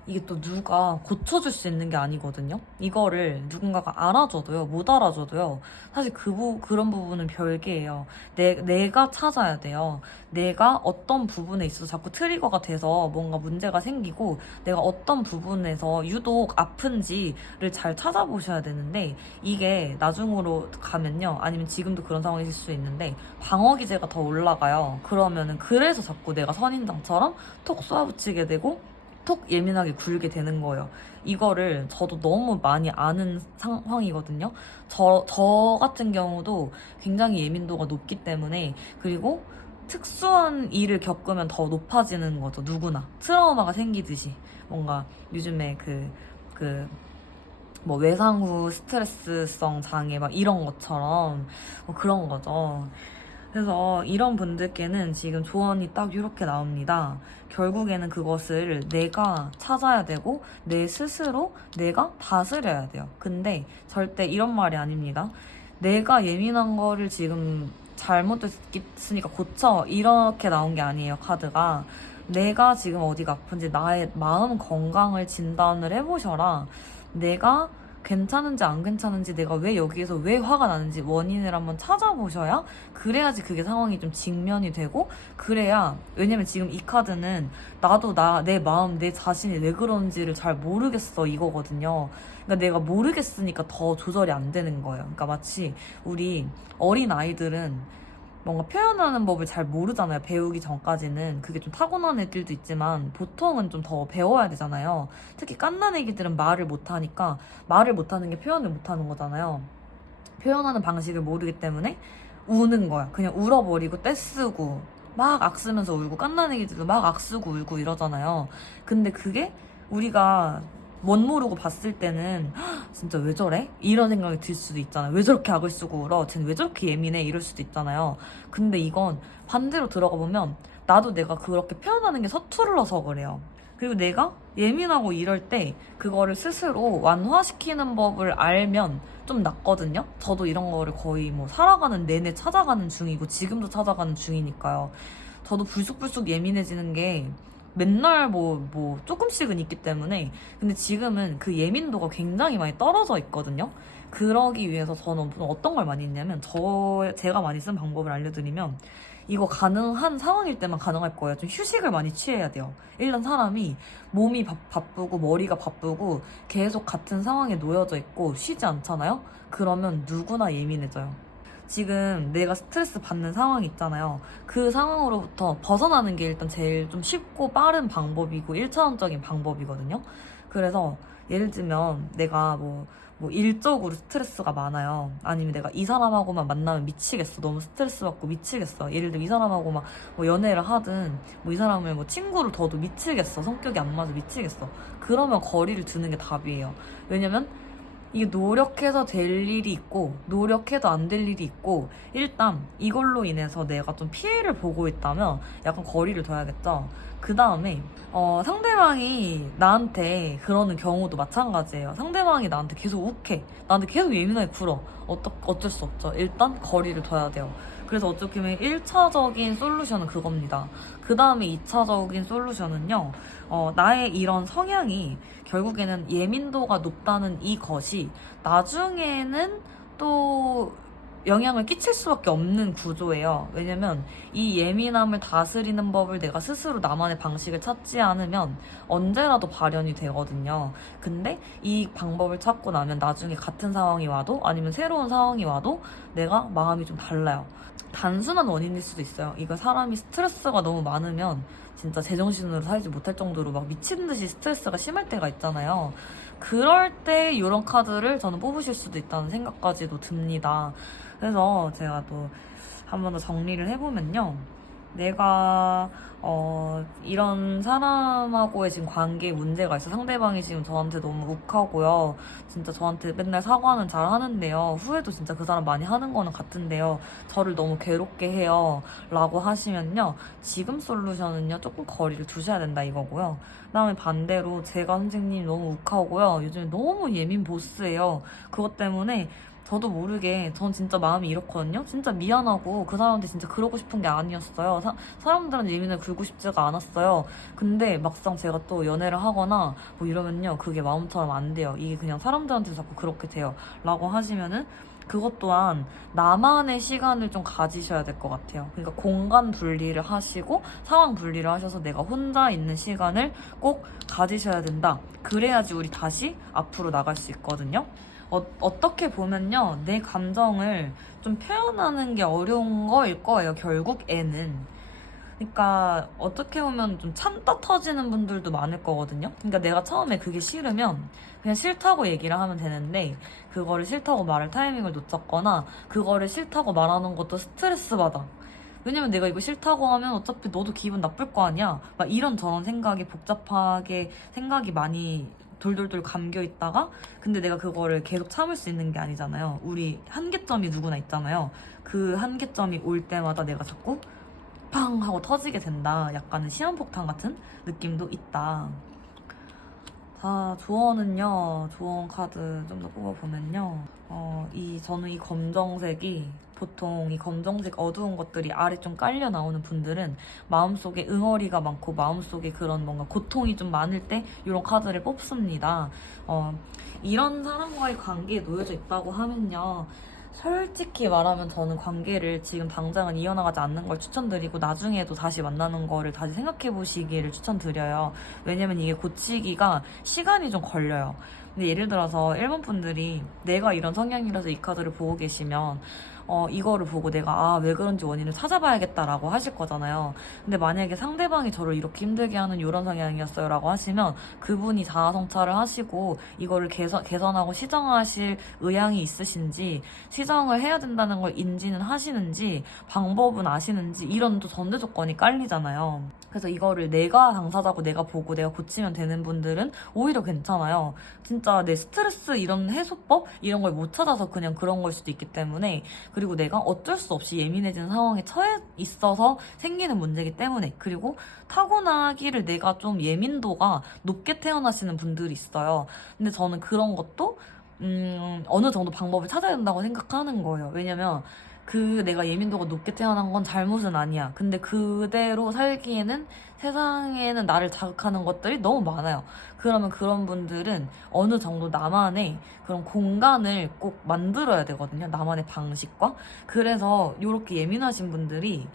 이게 또 누가 고쳐줄 수 있는 게 아니거든요. 이거를 누군가가 알아줘도요, 못 알아줘도요. 사실 그런 부분은 별개예요. 내가 찾아야 돼요. 내가 어떤 부분에 있어서 자꾸 트리거가 돼서 뭔가 문제가 생기고, 내가 어떤 부분에서 유독 아픈지를 잘 찾아보셔야 되는데, 이게 나중으로 가면요, 아니면 지금도 그런 상황이실 수 있는데, 방어 기제가 더 올라가요. 그러면은 그래서 자꾸 내가 선인장처럼 톡 쏘아붙이게 되고, 톡 예민하게 굴게 되는 거예요. 이거를 저도 너무 많이 아는 상황이거든요. 저 같은 경우도 굉장히 예민도가 높기 때문에, 그리고 특수한 일을 겪으면 더 높아지는 거죠. 누구나. 트라우마가 생기듯이. 뭔가 요즘에 뭐 외상 후 스트레스성 장애 막 이런 것처럼 뭐 그런 거죠. 그래서 이런 분들께는 지금 조언이 딱 이렇게 나옵니다. 결국에는 그것을 내가 찾아야 되고 내 스스로 내가 다스려야 돼요. 근데 절대 이런 말이 아닙니다. 내가 예민한 거를 지금 잘못했으니까 고쳐, 이렇게 나온 게 아니에요, 카드가. 내가 지금 어디가 아픈지 나의 마음 건강을 진단을 해보셔라. 내가 괜찮은지 안 괜찮은지, 내가 왜 여기에서 왜 화가 나는지 원인을 한번 찾아보셔야, 그래야지 그게 상황이 좀 직면이 되고, 그래야, 왜냐면 지금 이 카드는 나도 내 마음, 내 자신이 왜 그런지를 잘 모르겠어 이거거든요. 그러니까 내가 모르겠으니까 더 조절이 안 되는 거예요. 그러니까 마치 우리 어린 아이들은 뭔가 표현하는 법을 잘 모르잖아요. 배우기 전까지는. 그게 좀 타고난 애들도 있지만 보통은 좀 더 배워야 되잖아요. 특히 갓난 애기들은 말을 못하니까, 말을 못하는 게 표현을 못하는 거잖아요. 표현하는 방식을 모르기 때문에 우는 거야. 그냥 울어버리고 떼쓰고 막 악쓰면서 울고, 갓난 애기들도 막 악쓰고 울고 이러잖아요. 근데 그게 우리가 멋 모르고 봤을 때는 "헉, 진짜 왜 저래? 이런 생각이 들 수도 있잖아요. 왜 저렇게 악을 쓰고 울어? 쟤는 왜 저렇게 예민해? 이럴 수도 있잖아요. 근데 이건 반대로 들어가 보면 나도 내가 그렇게 표현하는 게 서툴러서 그래요. 그리고 내가 예민하고 이럴 때 그거를 스스로 완화시키는 법을 알면 좀 낫거든요. 저도 이런 거를 거의 뭐 살아가는 내내 찾아가는 중이고 지금도 찾아가는 중이니까요. 저도 불쑥불쑥 예민해지는 게 맨날 조금씩은 있기 때문에. 근데 지금은 그 예민도가 굉장히 많이 떨어져 있거든요. 그러기 위해서 저는 어떤 걸 많이 했냐면, 제가 많이 쓴 방법을 알려드리면, 이거 가능한 상황일 때만 가능할 거예요. 좀 휴식을 많이 취해야 돼요. 일단 사람이 몸이 바쁘고 머리가 바쁘고 계속 같은 상황에 놓여져 있고 쉬지 않잖아요? 그러면 누구나 예민해져요. 지금 내가 스트레스 받는 상황이 있잖아요. 그 상황으로부터 벗어나는 게 일단 제일 좀 쉽고 빠른 방법이고 1차원적인 방법이거든요. 그래서 예를 들면 내가 일적으로 스트레스가 많아요. 아니면 내가 이 사람하고만 만나면 미치겠어. 너무 스트레스 받고 미치겠어. 예를 들면 이 사람하고 막 연애를 하든 이 사람을 친구를 둬도 미치겠어. 성격이 안 맞아 미치겠어. 그러면 거리를 두는 게 답이에요. 왜냐면 이게 노력해서 될 일이 있고 노력해도 안 될 일이 있고, 일단 이걸로 인해서 내가 좀 피해를 보고 있다면 약간 거리를 둬야겠죠. 그 다음에 상대방이 나한테 그러는 경우도 마찬가지예요. 상대방이 나한테 계속 욱해, 나한테 계속 예민하게 굴어. 어쩔 수 없죠. 일단 거리를 둬야 돼요. 그래서 어떻게 보면 1차적인 솔루션은 그겁니다. 그 다음에 2차적인 솔루션은요, 나의 이런 성향이 결국에는 예민도가 높다는 이것이 나중에는 또 영향을 끼칠 수밖에 없는 구조예요. 왜냐면 이 예민함을 다스리는 법을 내가 스스로 나만의 방식을 찾지 않으면 언제라도 발현이 되거든요. 근데 이 방법을 찾고 나면 나중에 같은 상황이 와도 아니면 새로운 상황이 와도 내가 마음이 좀 달라요. 단순한 원인일 수도 있어요. 이거 사람이 스트레스가 너무 많으면 진짜 제정신으로 살지 못할 정도로 막 미친 듯이 스트레스가 심할 때가 있잖아요. 그럴 때 이런 카드를 저는 뽑으실 수도 있다는 생각까지도 듭니다. 그래서 제가 또 한 번 더 정리를 해보면요. 내가 이런 사람하고의 지금 관계에 문제가 있어. 상대방이 지금 저한테 너무 욱하고요. 진짜 저한테 맨날 사과는 잘 하는데요. 후회도 진짜 그 사람 많이 하는 거는 같은데요. 저를 너무 괴롭게 해요. 라고 하시면요. 지금 솔루션은요. 조금 거리를 두셔야 된다 이거고요. 그다음에 반대로 제가 선생님 너무 욱하고요. 요즘에 너무 예민 보스예요. 그것 때문에 저도 모르게 전 진짜 마음이 이렇거든요. 진짜 미안하고 그 사람한테 진짜 그러고 싶은 게 아니었어요. 사람들은 예민을 굴고 싶지가 않았어요. 근데 막상 제가 또 연애를 하거나 뭐 이러면요. 그게 마음처럼 안 돼요. 이게 그냥 사람들한테 자꾸 그렇게 돼요. 라고 하시면은 그것 또한 나만의 시간을 좀 가지셔야 될 것 같아요. 그러니까 공간 분리를 하시고 상황 분리를 하셔서 내가 혼자 있는 시간을 꼭 가지셔야 된다. 그래야지 우리 다시 앞으로 나갈 수 있거든요. 어떻게 보면요, 내 감정을 좀 표현하는 게 어려운 거일 거예요, 결국에는. 그러니까 어떻게 보면 좀 참다 터지는 분들도 많을 거거든요. 그러니까 내가 처음에 그게 싫으면 그냥 싫다고 얘기를 하면 되는데 그거를 싫다고 말할 타이밍을 놓쳤거나 그거를 싫다고 말하는 것도 스트레스 받아. 왜냐면 내가 이거 싫다고 하면 어차피 너도 기분 나쁠 거 아니야. 막 이런저런 생각이 복잡하게 생각이 많이 돌돌돌 감겨 있다가 근데 내가 그거를 계속 참을 수 있는 게 아니잖아요. 우리 한계점이 누구나 있잖아요. 그 한계점이 올 때마다 내가 자꾸 팡 하고 터지게 된다. 약간은 시한폭탄 같은 느낌도 있다. 자, 조언은요. 조언 카드 좀 더 뽑아보면요. 저는 이 검정색이 보통 이 검정색 어두운 것들이 아래 좀 깔려 나오는 분들은 마음속에 응어리가 많고 마음속에 그런 뭔가 고통이 좀 많을 때 이런 카드를 뽑습니다. 이런 사람과의 관계에 놓여져 있다고 하면요. 솔직히 말하면 저는 관계를 지금 당장은 이어나가지 않는 걸 추천드리고 나중에도 다시 만나는 거를 다시 생각해 보시기를 추천드려요. 왜냐면 이게 고치기가 시간이 좀 걸려요. 근데 예를 들어서 일본 분들이 내가 이런 성향이라서 이 카드를 보고 계시면 이거를 보고 내가 왜 그런지 원인을 찾아봐야겠다라고 하실 거잖아요. 근데 만약에 상대방이 저를 이렇게 힘들게 하는 이런 성향이었어요 라고 하시면 그분이 자아 성찰을 하시고 이거를 개선하고 시정하실 의향이 있으신지 시정을 해야 된다는 걸 인지는 하시는지 방법은 아시는지 이런 또 전제 조건이 깔리잖아요. 그래서 이거를 내가 당사자고 내가 보고 내가 고치면 되는 분들은 오히려 괜찮아요. 진짜 내 스트레스 이런 해소법 이런 걸 못 찾아서 그냥 그런 걸 수도 있기 때문에 그리고 내가 어쩔 수 없이 예민해지는 상황에 처해 있어서 생기는 문제이기 때문에 그리고 타고나기를 내가 좀 예민도가 높게 태어나시는 분들이 있어요. 근데 저는 그런 것도 어느 정도 방법을 찾아야 된다고 생각하는 거예요. 왜냐면 내가 예민도가 높게 태어난 건 잘못은 아니야. 근데 그대로 살기에는 세상에는 나를 자극하는 것들이 너무 많아요. 그러면 그런 분들은 어느 정도 나만의 그런 공간을 꼭 만들어야 되거든요. 나만의 방식과. 그래서 이렇게 예민하신 분들이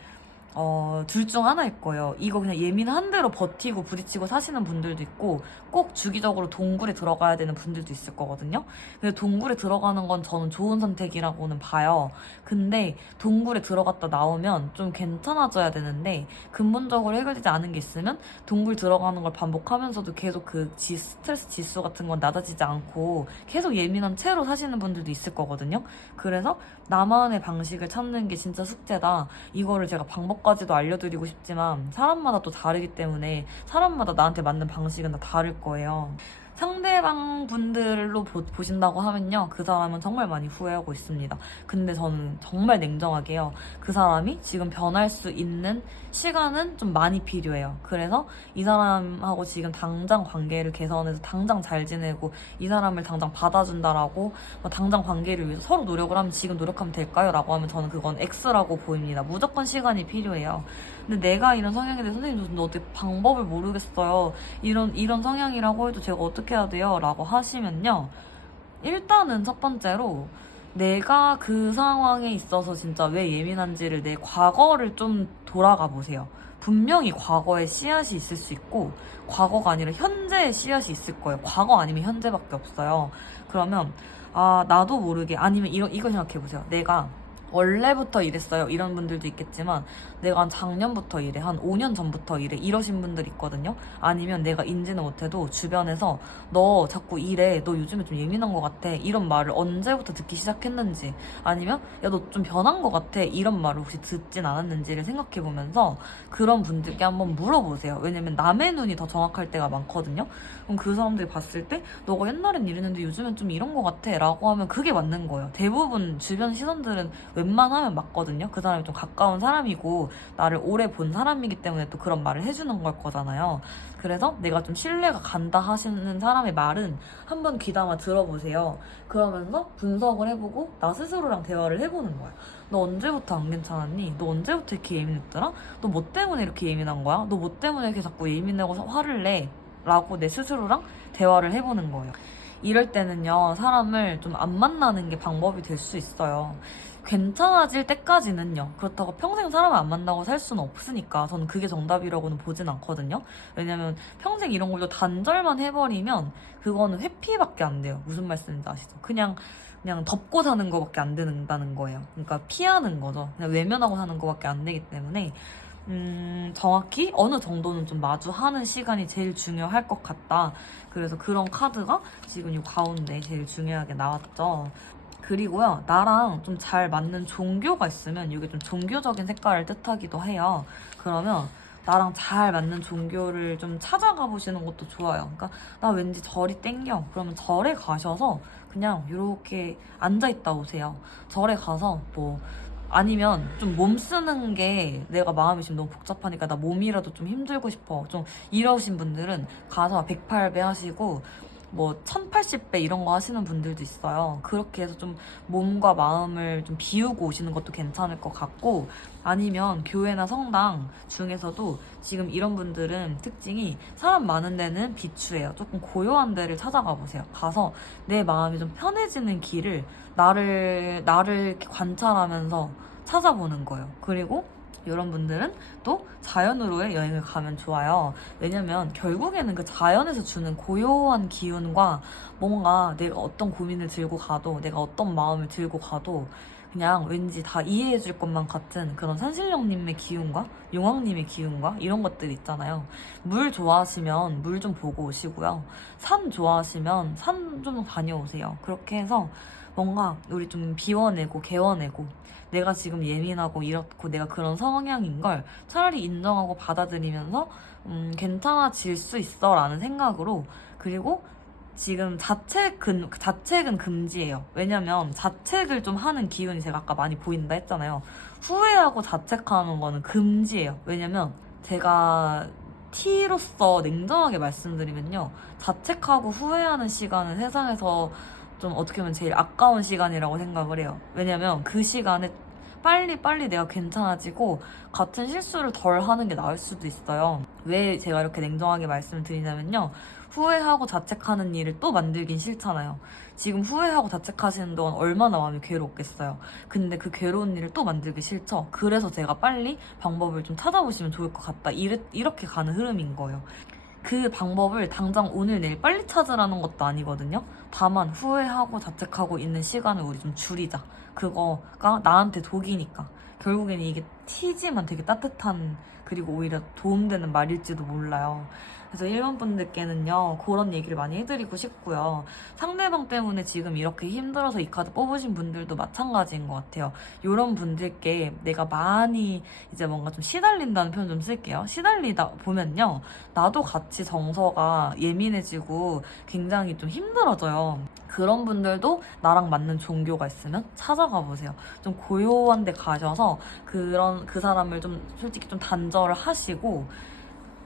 둘 중 하나일 거예요. 이거 그냥 예민한 대로 버티고 부딪히고 사시는 분들도 있고 꼭 주기적으로 동굴에 들어가야 되는 분들도 있을 거거든요. 근데 동굴에 들어가는 건 저는 좋은 선택이라고는 봐요. 근데 동굴에 들어갔다 나오면 좀 괜찮아져야 되는데 근본적으로 해결되지 않은 게 있으면 동굴 들어가는 걸 반복하면서도 계속 스트레스 지수 같은 건 낮아지지 않고 계속 예민한 채로 사시는 분들도 있을 거거든요. 그래서 나만의 방식을 찾는 게 진짜 숙제다. 이거를 제가 방법까지도 알려드리고 싶지만 사람마다 또 다르기 때문에 사람마다 나한테 맞는 방식은 다 다를 거예요. 상대방 분들로 보신다고 하면요. 그 사람은 정말 많이 후회하고 있습니다. 근데 저는 정말 냉정하게요. 그 사람이 지금 변할 수 있는 시간은 좀 많이 필요해요. 그래서 이 사람하고 지금 당장 관계를 개선해서 당장 잘 지내고 이 사람을 당장 받아준다라고 당장 관계를 위해서 서로 노력을 하면 지금 노력하면 될까요? 라고 하면 저는 그건 X라고 보입니다. 무조건 시간이 필요해요. 근데 내가 이런 성향에 대해 선생님 저 어떻게 방법을 모르겠어요. 이런 성향이라고 해도 제가 어떻게 해야 돼요? 라고 하시면요. 일단은 첫 번째로 내가 그 상황에 있어서 진짜 왜 예민한지를 내 과거를 좀 돌아가 보세요. 분명히 과거에 씨앗이 있을 수 있고 과거가 아니라 현재의 씨앗이 있을 거예요. 과거 아니면 현재밖에 없어요. 그러면 나도 모르게 아니면 이거 생각해 보세요. 내가 원래부터 이랬어요. 이런 분들도 있겠지만 내가 한 작년부터 이래, 한 5년 전부터 이래, 이러신 분들 있거든요. 아니면 내가 인지는 못해도 주변에서 너 자꾸 이래, 너 요즘에 좀 예민한 것 같아, 이런 말을 언제부터 듣기 시작했는지, 아니면 야 너 좀 변한 것 같아, 이런 말을 혹시 듣진 않았는지를 생각해보면서 그런 분들께 한번 물어보세요. 왜냐면 남의 눈이 더 정확할 때가 많거든요. 그럼 그 사람들이 봤을 때 너가 옛날엔 이랬는데 요즘엔 좀 이런 것 같아 라고 하면 그게 맞는 거예요. 대부분 주변 시선들은 웬만하면 맞거든요. 그 사람이 좀 가까운 사람이고 나를 오래 본 사람이기 때문에 또 그런 말을 해주는 걸 거잖아요. 그래서 내가 좀 신뢰가 간다 하시는 사람의 말은 한번 귀담아 들어보세요. 그러면서 분석을 해보고 나 스스로랑 대화를 해보는 거야. 너 언제부터 안 괜찮았니? 너 언제부터 이렇게 예민했더라? 너 뭐 때문에 이렇게 예민한 거야? 너 뭐 때문에 이렇게 자꾸 예민하고 화를 내? 라고 내 스스로랑 대화를 해보는 거예요. 이럴 때는요, 사람을 좀 안 만나는 게 방법이 될 수 있어요. 괜찮아질 때까지는요. 그렇다고 평생 사람을 안 만나고 살 수는 없으니까 저는 그게 정답이라고는 보진 않거든요. 왜냐면 평생 이런 걸로 단절만 해버리면 그거는 회피밖에 안 돼요. 무슨 말씀인지 아시죠? 그냥 덮고 사는 거밖에 안 된다는 거예요. 그러니까 피하는 거죠. 그냥 외면하고 사는 거밖에 안 되기 때문에 정확히 어느 정도는 좀 마주하는 시간이 제일 중요할 것 같다. 그래서 그런 카드가 지금 이 가운데 제일 중요하게 나왔죠. 그리고요, 나랑 좀 잘 맞는 종교가 있으면 이게 좀 종교적인 색깔을 뜻하기도 해요. 그러면 나랑 잘 맞는 종교를 좀 찾아가 보시는 것도 좋아요. 그러니까 나 왠지 절이 땡겨. 그러면 절에 가셔서 그냥 이렇게 앉아있다 오세요. 절에 가서 뭐 아니면 좀 몸 쓰는 게 내가 마음이 지금 너무 복잡하니까 나 몸이라도 좀 힘들고 싶어, 좀 이러신 분들은 가서 108배 하시고 뭐 1080배 이런 거 하시는 분들도 있어요. 그렇게 해서 좀 몸과 마음을 좀 비우고 오시는 것도 괜찮을 것 같고, 아니면 교회나 성당 중에서도 지금 이런 분들은 특징이 사람 많은 데는 비추해요. 조금 고요한 데를 찾아가 보세요. 가서 내 마음이 좀 편해지는 길을 나를 이렇게 관찰하면서 찾아보는 거예요. 그리고 이런 분들은 또 자연으로의 여행을 가면 좋아요. 왜냐면 결국에는 그 자연에서 주는 고요한 기운과 뭔가 내가 어떤 고민을 들고 가도, 내가 어떤 마음을 들고 가도 그냥 왠지 다 이해해줄 것만 같은 그런 산신령님의 기운과 용왕님의 기운과 이런 것들 있잖아요. 물 좋아하시면 물 좀 보고 오시고요. 산 좋아하시면 산 좀 다녀오세요. 그렇게 해서 뭔가 우리 좀 비워내고 개워내고, 내가 지금 예민하고 이렇고 내가 그런 성향인 걸 차라리 인정하고 받아들이면서 괜찮아질 수 있어 라는 생각으로. 그리고 지금 자책은 금지예요. 왜냐면 자책을 좀 하는 기운이 제가 아까 많이 보인다 했잖아요. 후회하고 자책하는 거는 금지예요. 왜냐면 제가 T로서 냉정하게 말씀드리면요, 자책하고 후회하는 시간은 세상에서 좀 어떻게 보면 제일 아까운 시간이라고 생각을 해요. 왜냐면 그 시간에 빨리 내가 괜찮아지고 같은 실수를 덜 하는 게 나을 수도 있어요. 왜 제가 이렇게 냉정하게 말씀을 드리냐면요, 후회하고 자책하는 일을 또 만들긴 싫잖아요. 지금 후회하고 자책하시는 동안 얼마나 마음이 괴롭겠어요. 근데 그 괴로운 일을 또 만들기 싫죠. 그래서 제가 빨리 방법을 좀 찾아보시면 좋을 것 같다, 이렇게 가는 흐름인 거예요. 그 방법을 당장 오늘 내일 빨리 찾으라는 것도 아니거든요. 다만 후회하고 자책하고 있는 시간을 우리 좀 줄이자. 그거가 나한테 독이니까. 결국에는 이게 T지만 되게 따뜻한, 그리고 오히려 도움되는 말일지도 몰라요. 그래서 1번 분들께는요, 그런 얘기를 많이 해드리고 싶고요. 상대방 때문에 지금 이렇게 힘들어서 이 카드 뽑으신 분들도 마찬가지인 것 같아요. 이런 분들께 내가 많이 이제 뭔가 좀 시달린다는 표현 좀 쓸게요. 시달리다 보면요, 나도 같이 정서가 예민해지고 굉장히 좀 힘들어져요. 그런 분들도 나랑 맞는 종교가 있으면 찾아가 보세요. 좀 고요한 데 가셔서 그 사람을 좀 솔직히 좀 단절을 하시고,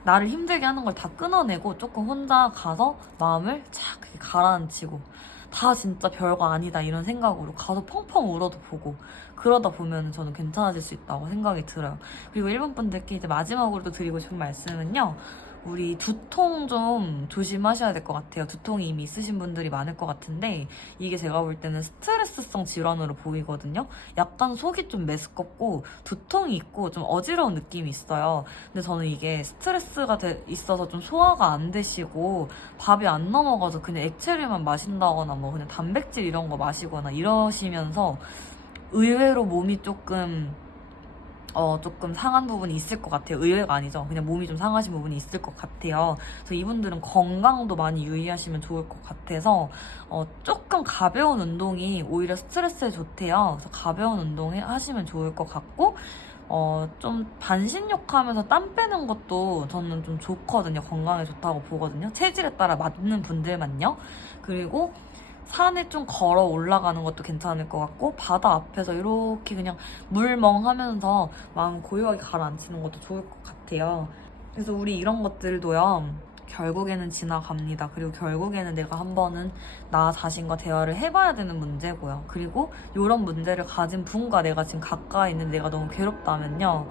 나를 힘들게 하는 걸 다 끊어내고 조금 혼자 가서 마음을 착 가라앉히고, 다 진짜 별거 아니다 이런 생각으로 가서 펑펑 울어도 보고, 그러다 보면 저는 괜찮아질 수 있다고 생각이 들어요. 그리고 일본 분들께 이제 마지막으로 또 드리고 싶은 말씀은요, 우리 두통 좀 조심하셔야 될 것 같아요. 두통이 이미 있으신 분들이 많을 것 같은데, 이게 제가 볼 때는 스트레스성 질환으로 보이거든요. 약간 속이 좀 메스껍고 두통이 있고 좀 어지러운 느낌이 있어요. 근데 저는 이게 스트레스가 있어서 좀 소화가 안 되시고 밥이 안 넘어가서 그냥 액체류만 마신다거나 뭐 그냥 단백질 이런 거 마시거나 이러시면서 의외로 몸이 조금 상한 부분이 있을 것 같아요. 의외가 아니죠. 그냥 몸이 좀 상하신 부분이 있을 것 같아요. 그래서 이분들은 건강도 많이 유의하시면 좋을 것 같아서 조금 가벼운 운동이 오히려 스트레스에 좋대요. 그래서 가벼운 운동 하시면 좋을 것 같고 좀 반신욕하면서 땀 빼는 것도 저는 좀 좋거든요. 건강에 좋다고 보거든요. 체질에 따라 맞는 분들만요. 그리고 산에 좀 걸어 올라가는 것도 괜찮을 것 같고 바다 앞에서 이렇게 그냥 물멍하면서 마음 고요하게 가라앉히는 것도 좋을 것 같아요. 그래서 우리 이런 것들도요. 결국에는 지나갑니다. 그리고 결국에는 내가 한 번은 나 자신과 대화를 해봐야 되는 문제고요. 그리고 이런 문제를 가진 분과 내가 지금 가까이 있는 내가 너무 괴롭다면요.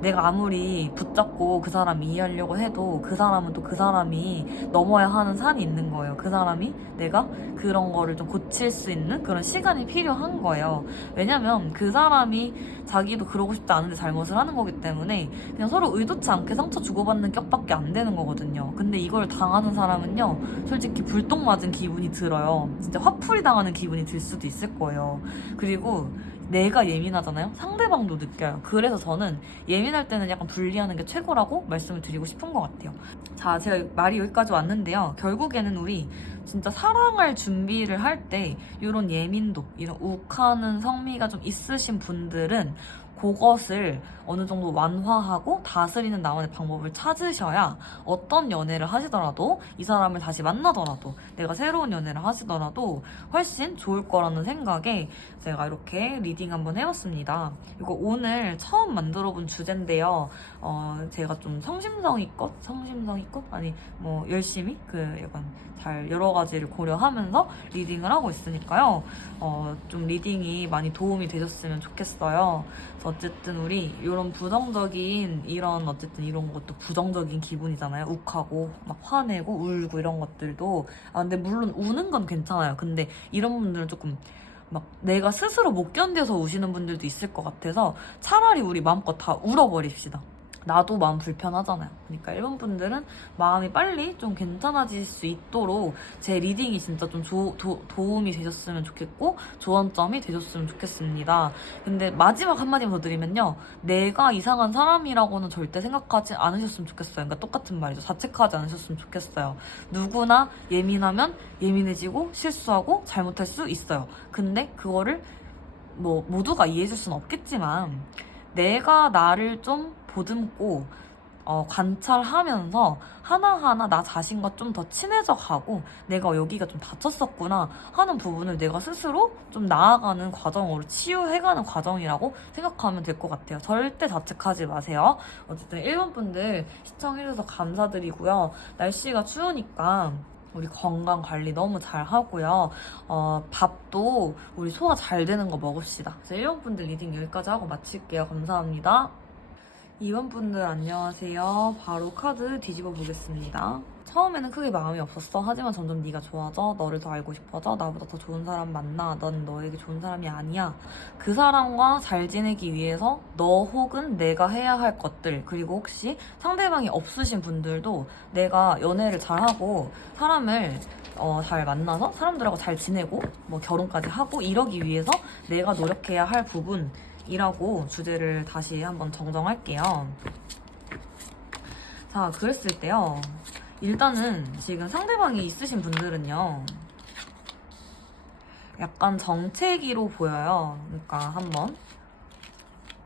내가 아무리 붙잡고 그 사람 이해하려고 해도 그 사람은 또 그 사람이 넘어야 하는 산이 있는 거예요. 그 사람이 내가 그런 거를 좀 고칠 수 있는 그런 시간이 필요한 거예요. 왜냐면 그 사람이 자기도 그러고 싶지 않은데 잘못을 하는 거기 때문에 그냥 서로 의도치 않게 상처 주고받는 격밖에 안 되는 거거든요. 근데 이걸 당하는 사람은요, 솔직히 불똥 맞은 기분이 들어요. 진짜 화풀이 당하는 기분이 들 수도 있을 거예요. 그리고 내가 예민하잖아요? 상대방도 느껴요. 그래서 저는 예민할 때는 약간 분리하는 게 최고라고 말씀을 드리고 싶은 것 같아요. 자, 제가 말이 여기까지 왔는데요. 결국에는 우리 진짜 사랑할 준비를 할 때 이런 예민도, 이런 욱하는 성미가 좀 있으신 분들은 그것을 어느 정도 완화하고 다스리는 나만의 방법을 찾으셔야 어떤 연애를 하시더라도 이 사람을 다시 만나더라도 내가 새로운 연애를 하시더라도 훨씬 좋을 거라는 생각에 제가 이렇게 리딩 한번 해봤습니다. 이거 오늘 처음 만들어본 주제인데요. 제가 좀 성심성의껏? 아니 뭐 열심히 약간 잘 여러 가지를 고려하면서 리딩을 하고 있으니까요. 좀 리딩이 많이 도움이 되셨으면 좋겠어요. 그래서 어쨌든 우리 이런 부정적인 어쨌든 이런 것도 부정적인 기분이잖아요. 욱하고 막 화내고 울고 이런 것들도 근데 물론 우는 건 괜찮아요. 근데 이런 분들은 조금 막 내가 스스로 못 견뎌서 우시는 분들도 있을 것 같아서 차라리 우리 마음껏 다 울어버립시다. 나도 마음 불편하잖아요. 그러니까 이런 분들은 마음이 빨리 좀 괜찮아질 수 있도록 제 리딩이 진짜 좀 도움이 되셨으면 좋겠고 조언점이 되셨으면 좋겠습니다. 근데 마지막 한마디만 더 드리면요. 내가 이상한 사람이라고는 절대 생각하지 않으셨으면 좋겠어요. 그러니까 똑같은 말이죠. 자책하지 않으셨으면 좋겠어요. 누구나 예민하면 예민해지고 실수하고 잘못할 수 있어요. 근데 그거를 뭐 모두가 이해해줄 수는 없겠지만 내가 나를 좀 보듬고 관찰하면서 하나하나 나 자신과 좀 더 친해져 가고 내가 여기가 좀 다쳤었구나 하는 부분을 내가 스스로 좀 나아가는 과정으로 치유해가는 과정이라고 생각하면 될 것 같아요. 절대 자책하지 마세요. 어쨌든 1번 분들 시청해주셔서 감사드리고요. 날씨가 추우니까 우리 건강 관리 너무 잘 하고요. 밥도 우리 소화 잘 되는 거 먹읍시다. 그래서 1번 분들 리딩 여기까지 하고 마칠게요. 감사합니다. 2번 분들 안녕하세요. 바로 카드 뒤집어 보겠습니다. 처음에는 크게 마음이 없었어. 하지만 점점 네가 좋아져. 너를 더 알고 싶어져. 나보다 더 좋은 사람 만나. 넌 너에게 좋은 사람이 아니야. 그 사람과 잘 지내기 위해서 너 혹은 내가 해야 할 것들, 그리고 혹시 상대방이 없으신 분들도 내가 연애를 잘하고 사람을 잘 만나서 사람들하고 잘 지내고 뭐 결혼까지 하고 이러기 위해서 내가 노력해야 할 부분이라고 주제를 다시 한번 정정할게요. 자, 그랬을 때요. 일단은 지금 상대방이 있으신 분들은요. 약간 정체기로 보여요. 그러니까 한번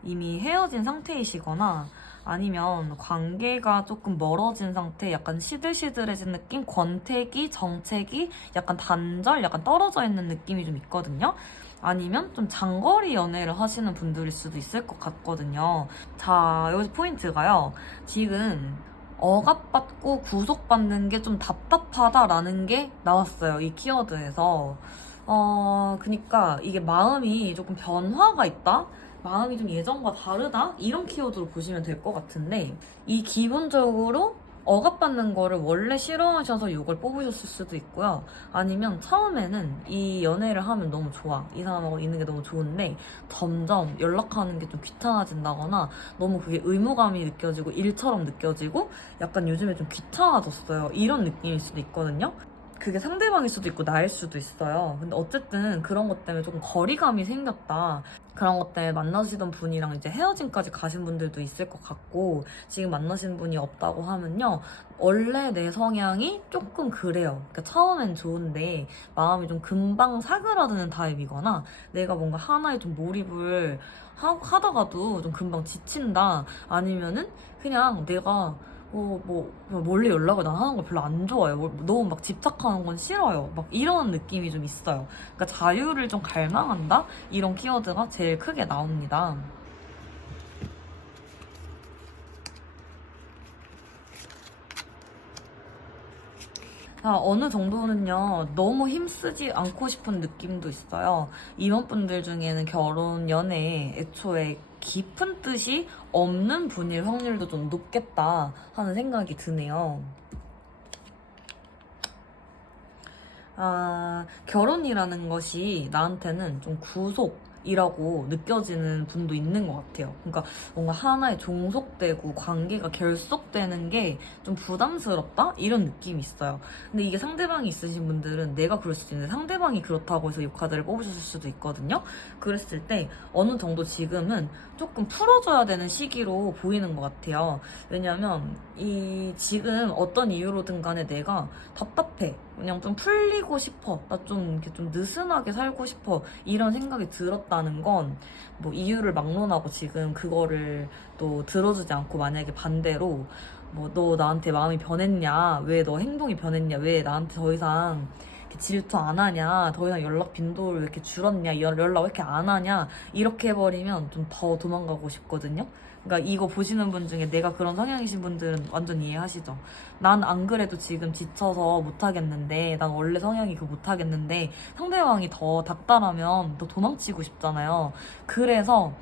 이미 헤어진 상태이시거나 아니면 관계가 조금 멀어진 상태, 약간 시들시들해진 느낌, 권태기, 정체기, 약간 단절, 약간 떨어져 있는 느낌이 좀 있거든요. 아니면 좀 장거리 연애를 하시는 분들일 수도 있을 것 같거든요. 자, 여기서 포인트가요. 지금 억압받고 구속받는 게 좀 답답하다라는 게 나왔어요. 이 키워드에서. 그니까 이게 마음이 조금 변화가 있다? 마음이 좀 예전과 다르다? 이런 키워드로 보시면 될 것 같은데, 이 기본적으로 억압받는 거를 원래 싫어하셔서 이걸 뽑으셨을 수도 있고요. 아니면 처음에는 이 연애를 하면 너무 좋아. 이 사람하고 있는 게 너무 좋은데 점점 연락하는 게 좀 귀찮아진다거나 너무 그게 의무감이 느껴지고 일처럼 느껴지고 약간 요즘에 좀 귀찮아졌어요. 이런 느낌일 수도 있거든요. 그게 상대방일 수도 있고 나일 수도 있어요. 근데 어쨌든 그런 것 때문에 조금 거리감이 생겼다. 그런 것 때문에 만나시던 분이랑 이제 헤어짐까지 가신 분들도 있을 것 같고, 지금 만나신 분이 없다고 하면요, 원래 내 성향이 조금 그래요. 그러니까 처음엔 좋은데 마음이 좀 금방 사그라드는 타입이거나, 내가 뭔가 하나에 좀 몰입을 하다가도 좀 금방 지친다, 아니면은 그냥 내가 몰래 연락을 난 하는 걸 별로 안 좋아해요. 너무 막 집착하는 건 싫어요. 막 이런 느낌이 좀 있어요. 그러니까 자유를 좀 갈망한다? 이런 키워드가 제일 크게 나옵니다. 어느 정도는요, 너무 힘쓰지 않고 싶은 느낌도 있어요. 임원분들 중에는 결혼, 연애, 애초에 깊은 뜻이 없는 분일 확률도 좀 높겠다 하는 생각이 드네요. 결혼이라는 것이 나한테는 좀 구속이라고 느껴지는 분도 있는 것 같아요. 그러니까 뭔가 하나에 종속되고 관계가 결속되는 게 좀 부담스럽다? 이런 느낌이 있어요. 근데 이게 상대방이 있으신 분들은 내가 그럴 수도 있는데 상대방이 그렇다고 해서 이 카드를 뽑으셨을 수도 있거든요. 그랬을 때 어느 정도 지금은 조금 풀어줘야 되는 시기로 보이는 것 같아요. 왜냐면 지금 어떤 이유로든 간에 내가 답답해. 그냥 좀 풀리고 싶어. 나 좀 이렇게 좀 느슨하게 살고 싶어. 이런 생각이 들었다는 건 뭐 이유를 막론하고 지금 그거를 또 들어주지 않고, 만약에 반대로 뭐 너 나한테 마음이 변했냐? 왜 너 행동이 변했냐? 왜 나한테 더 이상 이렇게 질투 안 하냐? 더 이상 연락 빈도를 왜 이렇게 줄었냐? 연락 왜 이렇게 안 하냐? 이렇게 해버리면 좀 더 도망가고 싶거든요. 그러니까 이거 보시는 분 중에 내가 그런 성향이신 분들은 완전 이해하시죠? 난 안 그래도 지금 지쳐서 못하겠는데, 난 원래 성향이 못하겠는데 상대방이 더 닥달하면 더 도망치고 싶잖아요. 그래서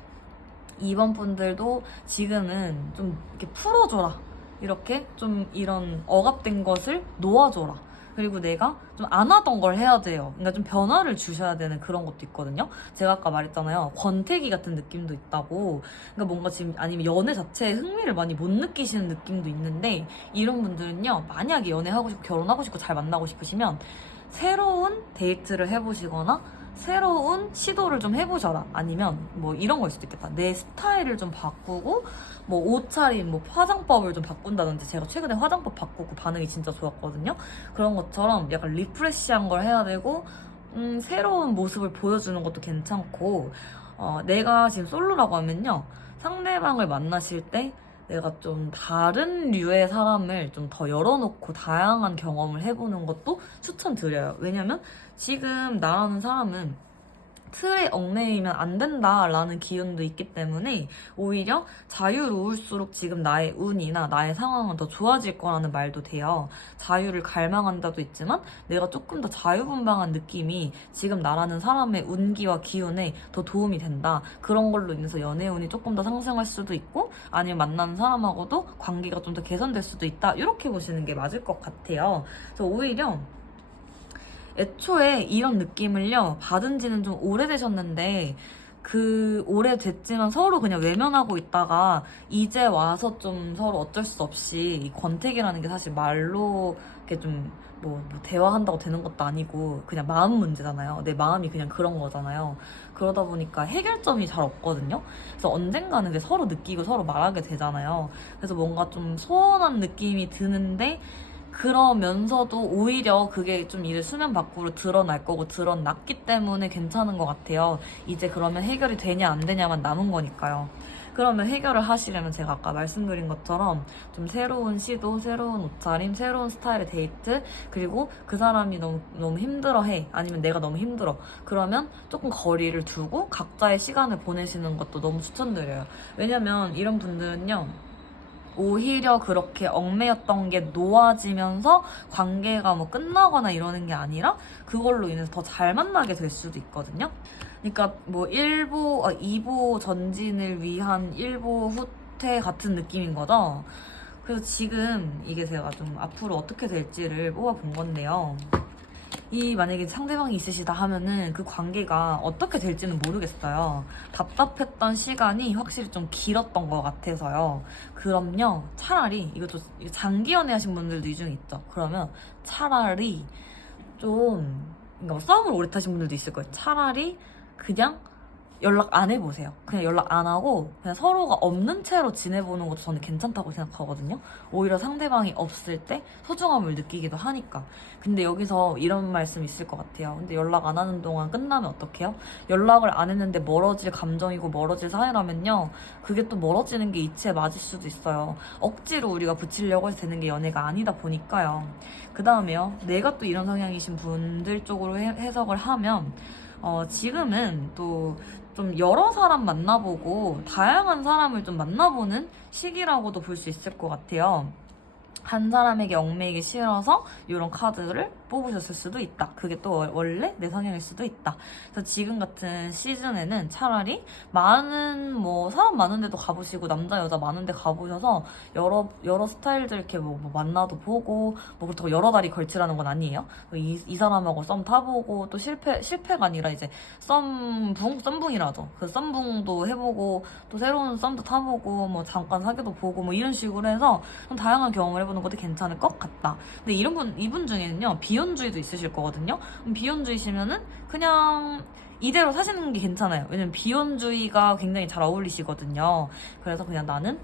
이번 분들도 지금은 좀 이렇게 풀어줘라. 이렇게 좀 이런 억압된 것을 놓아줘라. 그리고 내가 좀 안 하던 걸 해야 돼요. 그러니까 좀 변화를 주셔야 되는 그런 것도 있거든요. 제가 아까 말했잖아요. 권태기 같은 느낌도 있다고. 그러니까 뭔가 지금 아니면 연애 자체에 흥미를 많이 못 느끼시는 느낌도 있는데, 이런 분들은요, 만약에 연애하고 싶고 결혼하고 싶고 잘 만나고 싶으시면 새로운 데이트를 해보시거나 새로운 시도를 좀 해보셔라. 아니면 뭐 이런 걸 수도 있겠다. 내 스타일을 좀 바꾸고 뭐 옷차림, 뭐 화장법을 좀 바꾼다든지. 제가 최근에 화장법 바꾸고 반응이 진짜 좋았거든요. 그런 것처럼 약간 리프레시한 걸 해야 되고, 새로운 모습을 보여주는 것도 괜찮고, 내가 지금 솔로라고 하면요, 상대방을 만나실 때 내가 좀 다른 류의 사람을 좀 더 열어놓고 다양한 경험을 해보는 것도 추천드려요. 왜냐면 지금 나라는 사람은 틀에 얽매이면 안 된다라는 기운도 있기 때문에 오히려 자유로울수록 지금 나의 운이나 나의 상황은 더 좋아질 거라는 말도 돼요. 자유를 갈망한다도 있지만 내가 조금 더 자유분방한 느낌이 지금 나라는 사람의 운기와 기운에 더 도움이 된다. 그런 걸로 인해서 연애 운이 조금 더 상승할 수도 있고, 아니면 만나는 사람하고도 관계가 좀 더 개선될 수도 있다. 이렇게 보시는 게 맞을 것 같아요. 그래서 오히려 애초에 이런 느낌을요, 받은 지는 좀 오래되셨는데, 오래됐지만 서로 그냥 외면하고 있다가, 이제 와서 좀 서로 어쩔 수 없이, 이 권태기라는 게 사실 말로, 이렇게 좀, 대화한다고 되는 것도 아니고, 그냥 마음 문제잖아요. 내 마음이 그냥 그런 거잖아요. 그러다 보니까 해결점이 잘 없거든요. 그래서 언젠가는 이제 서로 느끼고 서로 말하게 되잖아요. 그래서 뭔가 좀 소원한 느낌이 드는데, 그러면서도 오히려 그게 좀 이제 수면 밖으로 드러날 거고 드러났기 때문에 괜찮은 것 같아요. 이제 그러면 해결이 되냐 안 되냐만 남은 거니까요. 그러면 해결을 하시려면 제가 아까 말씀드린 것처럼 좀 새로운 시도, 새로운 옷차림, 새로운 스타일의 데이트, 그리고 그 사람이 너무 힘들어해. 아니면 내가 너무 힘들어. 그러면 조금 거리를 두고 각자의 시간을 보내시는 것도 너무 추천드려요. 왜냐면 이런 분들은요, 오히려 그렇게 얽매였던 게 놓아지면서 관계가 뭐 끝나거나 이러는 게 아니라 그걸로 인해서 더 잘 만나게 될 수도 있거든요. 그러니까 뭐 2보 전진을 위한 1보 후퇴 같은 느낌인 거죠. 그래서 지금 이게 제가 좀 앞으로 어떻게 될지를 뽑아본 건데요. 만약에 상대방이 있으시다 하면은 그 관계가 어떻게 될지는 모르겠어요. 답답했던 시간이 확실히 좀 길었던 것 같아서요. 그럼요, 차라리, 이것도 장기 연애 하신 분들도 이 중에 있죠. 그러면 차라리 그러니까 뭐 싸움을 오래 타신 분들도 있을 거예요. 차라리 그냥 연락 안 해보세요. 그냥 연락 안 하고 그냥 서로가 없는 채로 지내보는 것도 저는 괜찮다고 생각하거든요. 오히려 상대방이 없을 때 소중함을 느끼기도 하니까. 근데 여기서 이런 말씀 있을 것 같아요. 근데 연락 안 하는 동안 끝나면 어떡해요? 연락을 안 했는데 멀어질 감정이고 멀어질 사이라면요, 그게 또 멀어지는 게 이치에 맞을 수도 있어요. 억지로 우리가 붙이려고 해서 되는 게 연애가 아니다 보니까요. 그 다음에요, 내가 또 이런 성향이신 분들 쪽으로 해석을 하면 지금은 또 좀 여러 사람 만나보고 다양한 사람을 좀 만나보는 시기라고도 볼 수 있을 것 같아요. 한 사람에게 얽매이기 싫어서 이런 카드를 뽑으셨을 수도 있다. 그게 또 원래 내 성향일 수도 있다. 그래서 지금 같은 시즌에는 차라리 많은 사람 많은 데도 가보시고 남자 여자 많은 데 가보셔서 여러 스타일들 이렇게 뭐 만나도 보고, 그렇다고 여러 달이 걸치라는 건 아니에요. 이 사람하고 썸 타보고, 또 실패가 아니라 이제 썸붕이라죠. 그 썸붕도 해보고, 또 새로운 썸도 타보고, 뭐 잠깐 사귀도 보고, 뭐 이런 식으로 해서 좀 다양한 경험을 해보는 것도 괜찮을 것 같다. 근데 이분 중에는요, 비혼주의도 있으실 거거든요. 비혼주의시면은 그냥 이대로 사시는 게 괜찮아요. 왜냐면 비혼주의가 굉장히 잘 어울리시거든요. 그래서 그냥 나는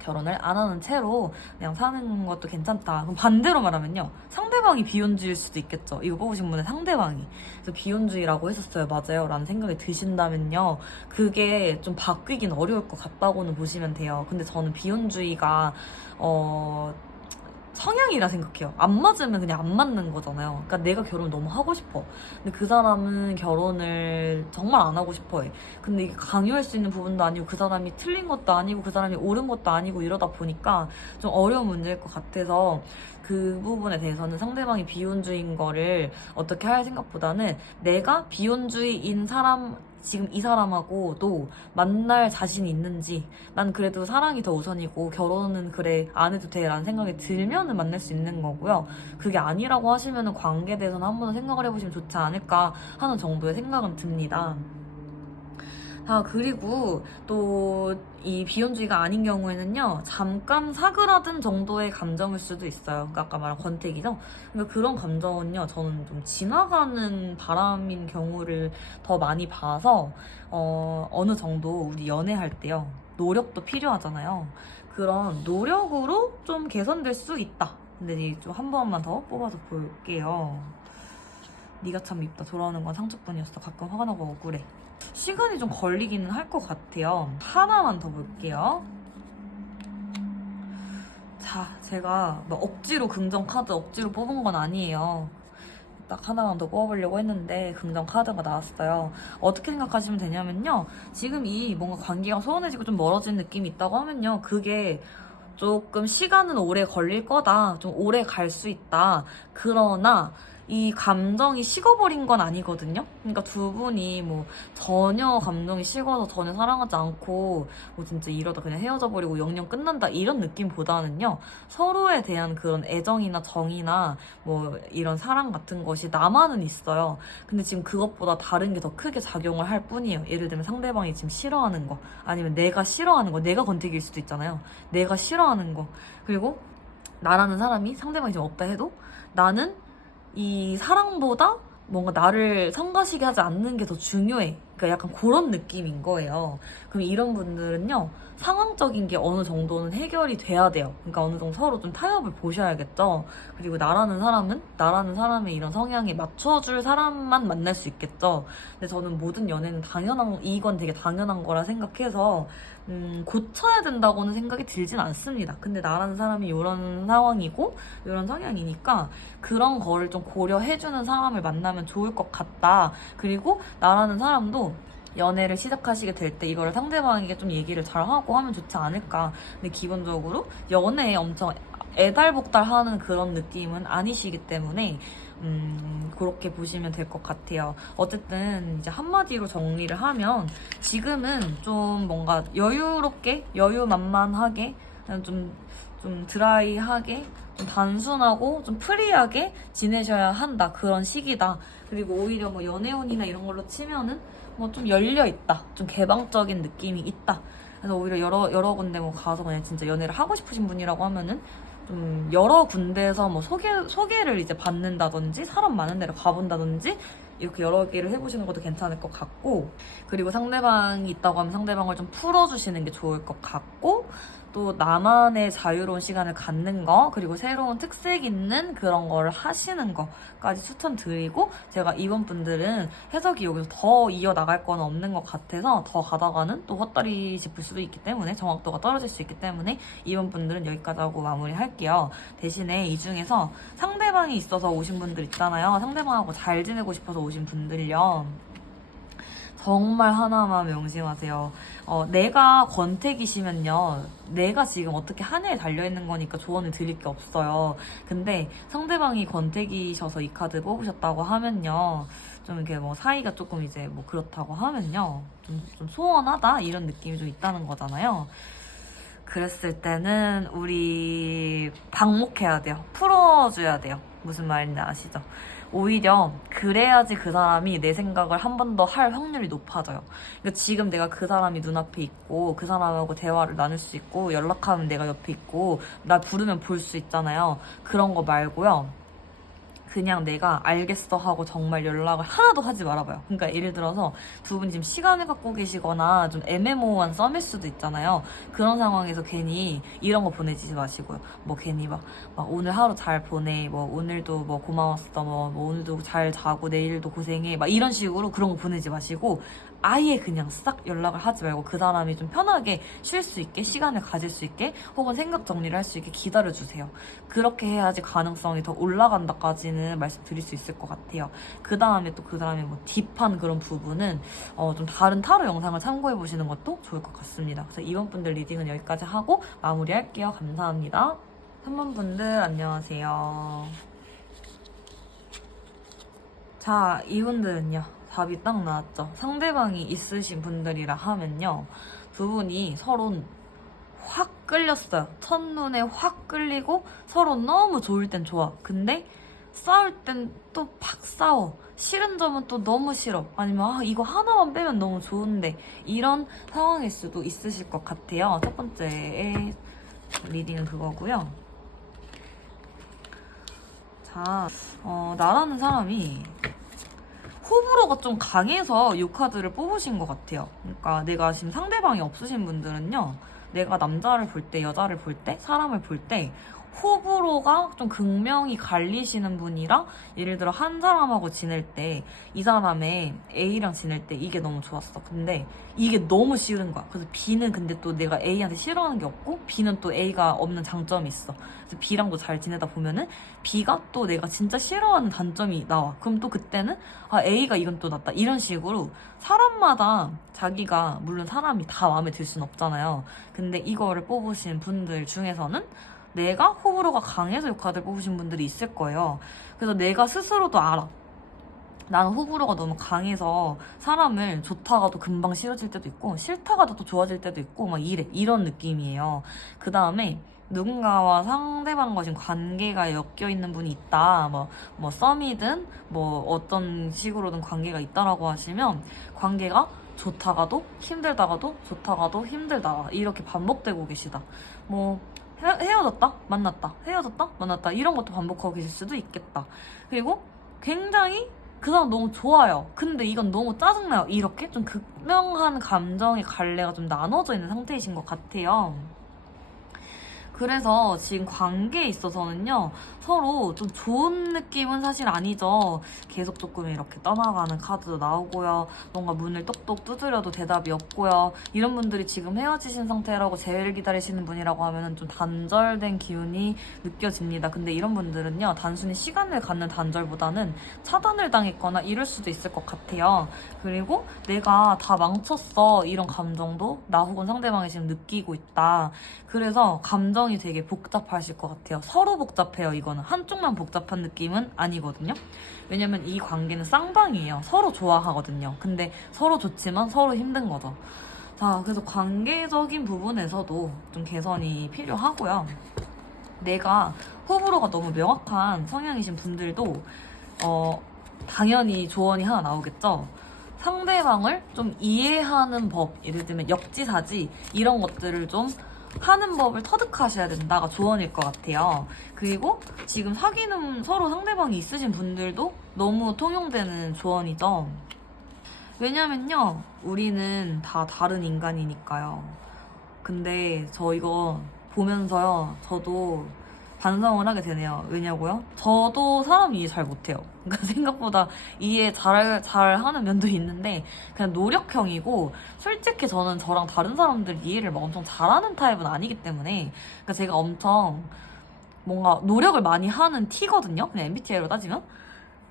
결혼을 안 하는 채로 그냥 사는 것도 괜찮다. 그럼 반대로 말하면요, 상대방이 비혼주의일 수도 있겠죠. 이거 뽑으신 분의 상대방이. 그래서 비혼주의라고 했었어요. 맞아요 라는 생각이 드신다면요, 그게 좀 바뀌긴 어려울 것 같다고는 보시면 돼요. 근데 저는 비혼주의가 성향이라 생각해요. 안 맞으면 그냥 안 맞는 거잖아요. 그러니까 내가 결혼을 너무 하고 싶어. 근데 그 사람은 결혼을 정말 안 하고 싶어 해. 근데 이게 강요할 수 있는 부분도 아니고, 그 사람이 틀린 것도 아니고, 그 사람이 옳은 것도 아니고, 이러다 보니까 좀 어려운 문제일 것 같아서, 그 부분에 대해서는 상대방이 비혼주의인 거를 어떻게 할 생각보다는 내가 비혼주의인 사람, 지금 이 사람하고도 만날 자신이 있는지, 난 그래도 사랑이 더 우선이고 결혼은 그래 안 해도 돼 라는 생각이 들면은 만날 수 있는 거고요. 그게 아니라고 하시면은 관계에 대해서는 한번 생각을 해보시면 좋지 않을까 하는 정도의 생각은 듭니다. 그리고 또 이 비혼주의가 아닌 경우에는요, 잠깐 사그라든 정도의 감정일 수도 있어요. 그러니까 아까 말한 권태기죠. 그러니까 그런 감정은요, 저는 좀 지나가는 바람인 경우를 더 많이 봐서 어느 정도 우리 연애할 때요, 노력도 필요하잖아요. 그런 노력으로 좀 개선될 수 있다. 근데 좀 한 번만 더 뽑아서 볼게요. 네가 참 밉다. 돌아오는 건 상처뿐이었어. 가끔 화가 나고 억울해. 시간이 좀 걸리기는 할 것 같아요. 하나만 더 볼게요. 자, 제가 뭐 억지로 긍정 카드 억지로 뽑은 건 아니에요. 딱 하나만 더 뽑아보려고 했는데 긍정 카드가 나왔어요. 어떻게 생각하시면 되냐면요, 지금 이 뭔가 관계가 소원해지고 좀 멀어진 느낌이 있다고 하면요, 그게 조금 시간은 오래 걸릴 거다. 좀 오래 갈 수 있다. 그러나 이 감정이 식어버린 건 아니거든요. 그러니까 두 분이 뭐 전혀 감정이 식어서 전혀 사랑하지 않고 뭐 진짜 이러다 그냥 헤어져 버리고 영영 끝난다 이런 느낌보다는요, 서로에 대한 그런 애정이나 정이나 뭐 이런 사랑 같은 것이 남아는 있어요. 근데 지금 그것보다 다른 게 더 크게 작용을 할 뿐이에요. 예를 들면 상대방이 지금 싫어하는 거, 아니면 내가 싫어하는 거, 내가 권태기일 수도 있잖아요. 내가 싫어하는 거, 그리고 나라는 사람이 상대방이 지금 없다 해도 나는 이 사랑보다 뭔가 나를 성가시게 하지 않는 게 더 중요해. 그러니까 약간 그런 느낌인 거예요. 그럼 이런 분들은요, 상황적인 게 어느 정도는 해결이 돼야 돼요. 그러니까 어느 정도 서로 좀 타협을 보셔야겠죠. 그리고 나라는 사람의 이런 성향에 맞춰줄 사람만 만날 수 있겠죠. 근데 저는 모든 연애는 이건 되게 당연한 거라 생각해서 고쳐야 된다고는 생각이 들진 않습니다. 근데 나라는 사람이 이런 상황이고 이런 성향이니까 그런 거를 좀 고려해주는 사람을 만나면 좋을 것 같다. 그리고 나라는 사람도 연애를 시작하시게 될 때 이거를 상대방에게 좀 얘기를 잘 하고 하면 좋지 않을까. 근데 기본적으로 연애에 엄청 애달복달하는 그런 느낌은 아니시기 때문에 그렇게 보시면 될 것 같아요. 어쨌든 이제 한마디로 정리를 하면, 지금은 좀 뭔가 여유롭게, 여유만만하게, 그냥 좀 드라이하게, 좀 단순하고 좀 프리하게 지내셔야 한다. 그런 시기다. 그리고 오히려 뭐 연애운이나 이런 걸로 치면은 뭐 좀 열려있다. 좀 개방적인 느낌이 있다. 그래서 오히려 여러 군데 뭐 가서 그냥 진짜 연애를 하고 싶으신 분이라고 하면은 좀 여러 군데에서 뭐 소개를 이제 받는다든지 사람 많은 데를 가본다든지 이렇게 여러 개를 해보시는 것도 괜찮을 것 같고, 그리고 상대방이 있다고 하면 상대방을 좀 풀어주시는 게 좋을 것 같고, 또 나만의 자유로운 시간을 갖는 거, 그리고 새로운 특색 있는 그런 거를 하시는 거까지 추천드리고, 제가 이번 분들은 해석이 여기서 더 이어나갈 건 없는 것 같아서 더 가다가는 또 헛다리 짚을 수도 있기 때문에, 정확도가 떨어질 수 있기 때문에 이번 분들은 여기까지 하고 마무리할게요. 대신에 이 중에서 상대방이 있어서 오신 분들 있잖아요. 상대방하고 잘 지내고 싶어서 오신 분들요, 정말 하나만 명심하세요. 내가 권태기시면요, 내가 지금 어떻게 하냐에 달려있는 거니까 조언을 드릴 게 없어요. 근데 상대방이 권태기셔서 이 카드 뽑으셨다고 하면요, 좀 이렇게 뭐 사이가 조금 이제 뭐 그렇다고 하면요, 좀 소원하다 이런 느낌이 좀 있다는 거잖아요. 그랬을 때는 우리 방목해야 돼요. 풀어줘야 돼요. 무슨 말인지 아시죠? 오히려 그래야지 그 사람이 내 생각을 한 번 더 할 확률이 높아져요. 그러니까 지금 내가 그 사람이 눈앞에 있고 그 사람하고 대화를 나눌 수 있고 연락하면 내가 옆에 있고 나 부르면 볼 수 있잖아요. 그런 거 말고요, 그냥 내가 알겠어 하고 정말 연락을 하나도 하지 말아봐요. 그러니까 예를 들어서 두 분 지금 시간을 갖고 계시거나 좀 애매모호한 썸일 수도 있잖아요. 그런 상황에서 괜히 이런 거 보내지 마시고요. 뭐 괜히 막 오늘 하루 잘 보내, 뭐 오늘도 뭐 고마웠어, 뭐 오늘도 잘 자고 내일도 고생해, 막 이런 식으로 그런 거 보내지 마시고, 아예 그냥 싹 연락을 하지 말고 그 사람이 좀 편하게 쉴 수 있게, 시간을 가질 수 있게, 혹은 생각 정리를 할 수 있게 기다려주세요. 그렇게 해야지 가능성이 더 올라간다까지는 말씀드릴 수 있을 것 같아요. 그 다음에 또 그 사람의 뭐 딥한 그런 부분은 좀 다른 타로 영상을 참고해 보시는 것도 좋을 것 같습니다. 그래서 이번 분들 리딩은 여기까지 하고 마무리할게요. 감사합니다. 3번 분들 안녕하세요. 자, 이분들은요, 답이 딱 나왔죠. 상대방이 있으신 분들이라 하면요, 두 분이 서로 확 끌렸어요. 첫눈에 확 끌리고 서로 너무 좋을 땐 좋아. 근데 싸울 땐 또 팍 싸워. 싫은 점은 또 너무 싫어. 아니면 이거 하나만 빼면 너무 좋은데, 이런 상황일 수도 있으실 것 같아요. 첫 번째 리딩은 그거고요. 자, 나라는 사람이 호불호가 좀 강해서 이 카드를 뽑으신 것 같아요. 그러니까 내가 지금 상대방이 없으신 분들은요, 내가 남자를 볼 때, 여자를 볼 때, 사람을 볼 때 호불호가 좀 극명히 갈리시는 분이라, 예를 들어 한 사람하고 지낼 때 이 사람의 A랑 지낼 때 이게 너무 좋았어. 근데 이게 너무 싫은 거야. 그래서 B는 근데 또 내가 A한테 싫어하는 게 없고 B는 또 A가 없는 장점이 있어. 그래서 B랑도 잘 지내다 보면은 B가 또 내가 진짜 싫어하는 단점이 나와. 그럼 또 그때는 A가 이건 또 낫다, 이런 식으로 사람마다 자기가, 물론 사람이 다 마음에 들 순 없잖아요. 근데 이거를 뽑으신 분들 중에서는 내가 호불호가 강해서 이 카드를 뽑으신 분들이 있을 거예요. 그래서 내가 스스로도 알아. 나는 호불호가 너무 강해서 사람을 좋다가도 금방 싫어질 때도 있고 싫다가도 또 좋아질 때도 있고 막 이런 느낌이에요. 그 다음에 누군가와 상대방과 지금 관계가 엮여 있는 분이 있다, 뭐 썸이든 뭐 어떤 식으로든 관계가 있다라고 하시면, 관계가 좋다가도 힘들다가도 좋다가도 힘들다, 이렇게 반복되고 계시다. 뭐 헤어졌다 만났다, 헤어졌다 만났다, 이런 것도 반복하고 계실 수도 있겠다. 그리고 굉장히 그 사람 너무 좋아요. 근데 이건 너무 짜증나요. 이렇게 좀 극명한 감정의 갈래가 좀 나눠져 있는 상태이신 것 같아요. 그래서 지금 관계에 있어서는요, 서로 좀 좋은 느낌은 사실 아니죠. 계속 조금 이렇게 떠나가는 카드도 나오고요. 뭔가 문을 똑똑 두드려도 대답이 없고요. 이런 분들이 지금 헤어지신 상태라고 재회를 기다리시는 분이라고 하면 좀 단절된 기운이 느껴집니다. 근데 이런 분들은요, 단순히 시간을 갖는 단절보다는 차단을 당했거나 이럴 수도 있을 것 같아요. 그리고 내가 다 망쳤어, 이런 감정도 나 혹은 상대방이 지금 느끼고 있다. 그래서 감정이 되게 복잡하실 것 같아요. 서로 복잡해요. 이거는 한쪽만 복잡한 느낌은 아니거든요. 왜냐면 이 관계는 쌍방이에요. 서로 좋아하거든요. 근데 서로 좋지만 서로 힘든 거죠. 자, 그래서 관계적인 부분에서도 좀 개선이 필요하고요. 내가 호불호가 너무 명확한 성향이신 분들도 당연히 조언이 하나 나오겠죠. 상대방을 좀 이해하는 법, 예를 들면 역지사지, 이런 것들을 좀 하는 법을 터득하셔야 된다가 조언일 것 같아요. 그리고 지금 사귀는 서로 상대방이 있으신 분들도 너무 통용되는 조언이죠. 왜냐면요, 우리는 다 다른 인간이니까요. 근데 저 이거 보면서요, 저도 반성을 하게 되네요. 왜냐고요? 저도 사람 이해 잘 못해요. 그러니까 생각보다 이해 잘 하는 면도 있는데 그냥 노력형이고, 솔직히 저는 저랑 다른 사람들 이해를 막 엄청 잘하는 타입은 아니기 때문에, 그러니까 제가 엄청 뭔가 노력을 많이 하는 T거든요. 그냥 MBTI로 따지면.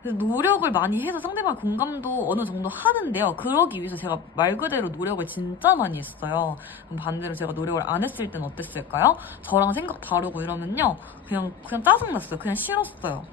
그래서 노력을 많이 해서 상대방 공감도 어느 정도 하는데요. 그러기 위해서 제가 말 그대로 노력을 진짜 많이 했어요. 그럼 반대로 제가 노력을 안 했을 때는 어땠을까요? 저랑 생각 다르고 이러면요, 그냥 짜증났어요. 그냥 싫었어요.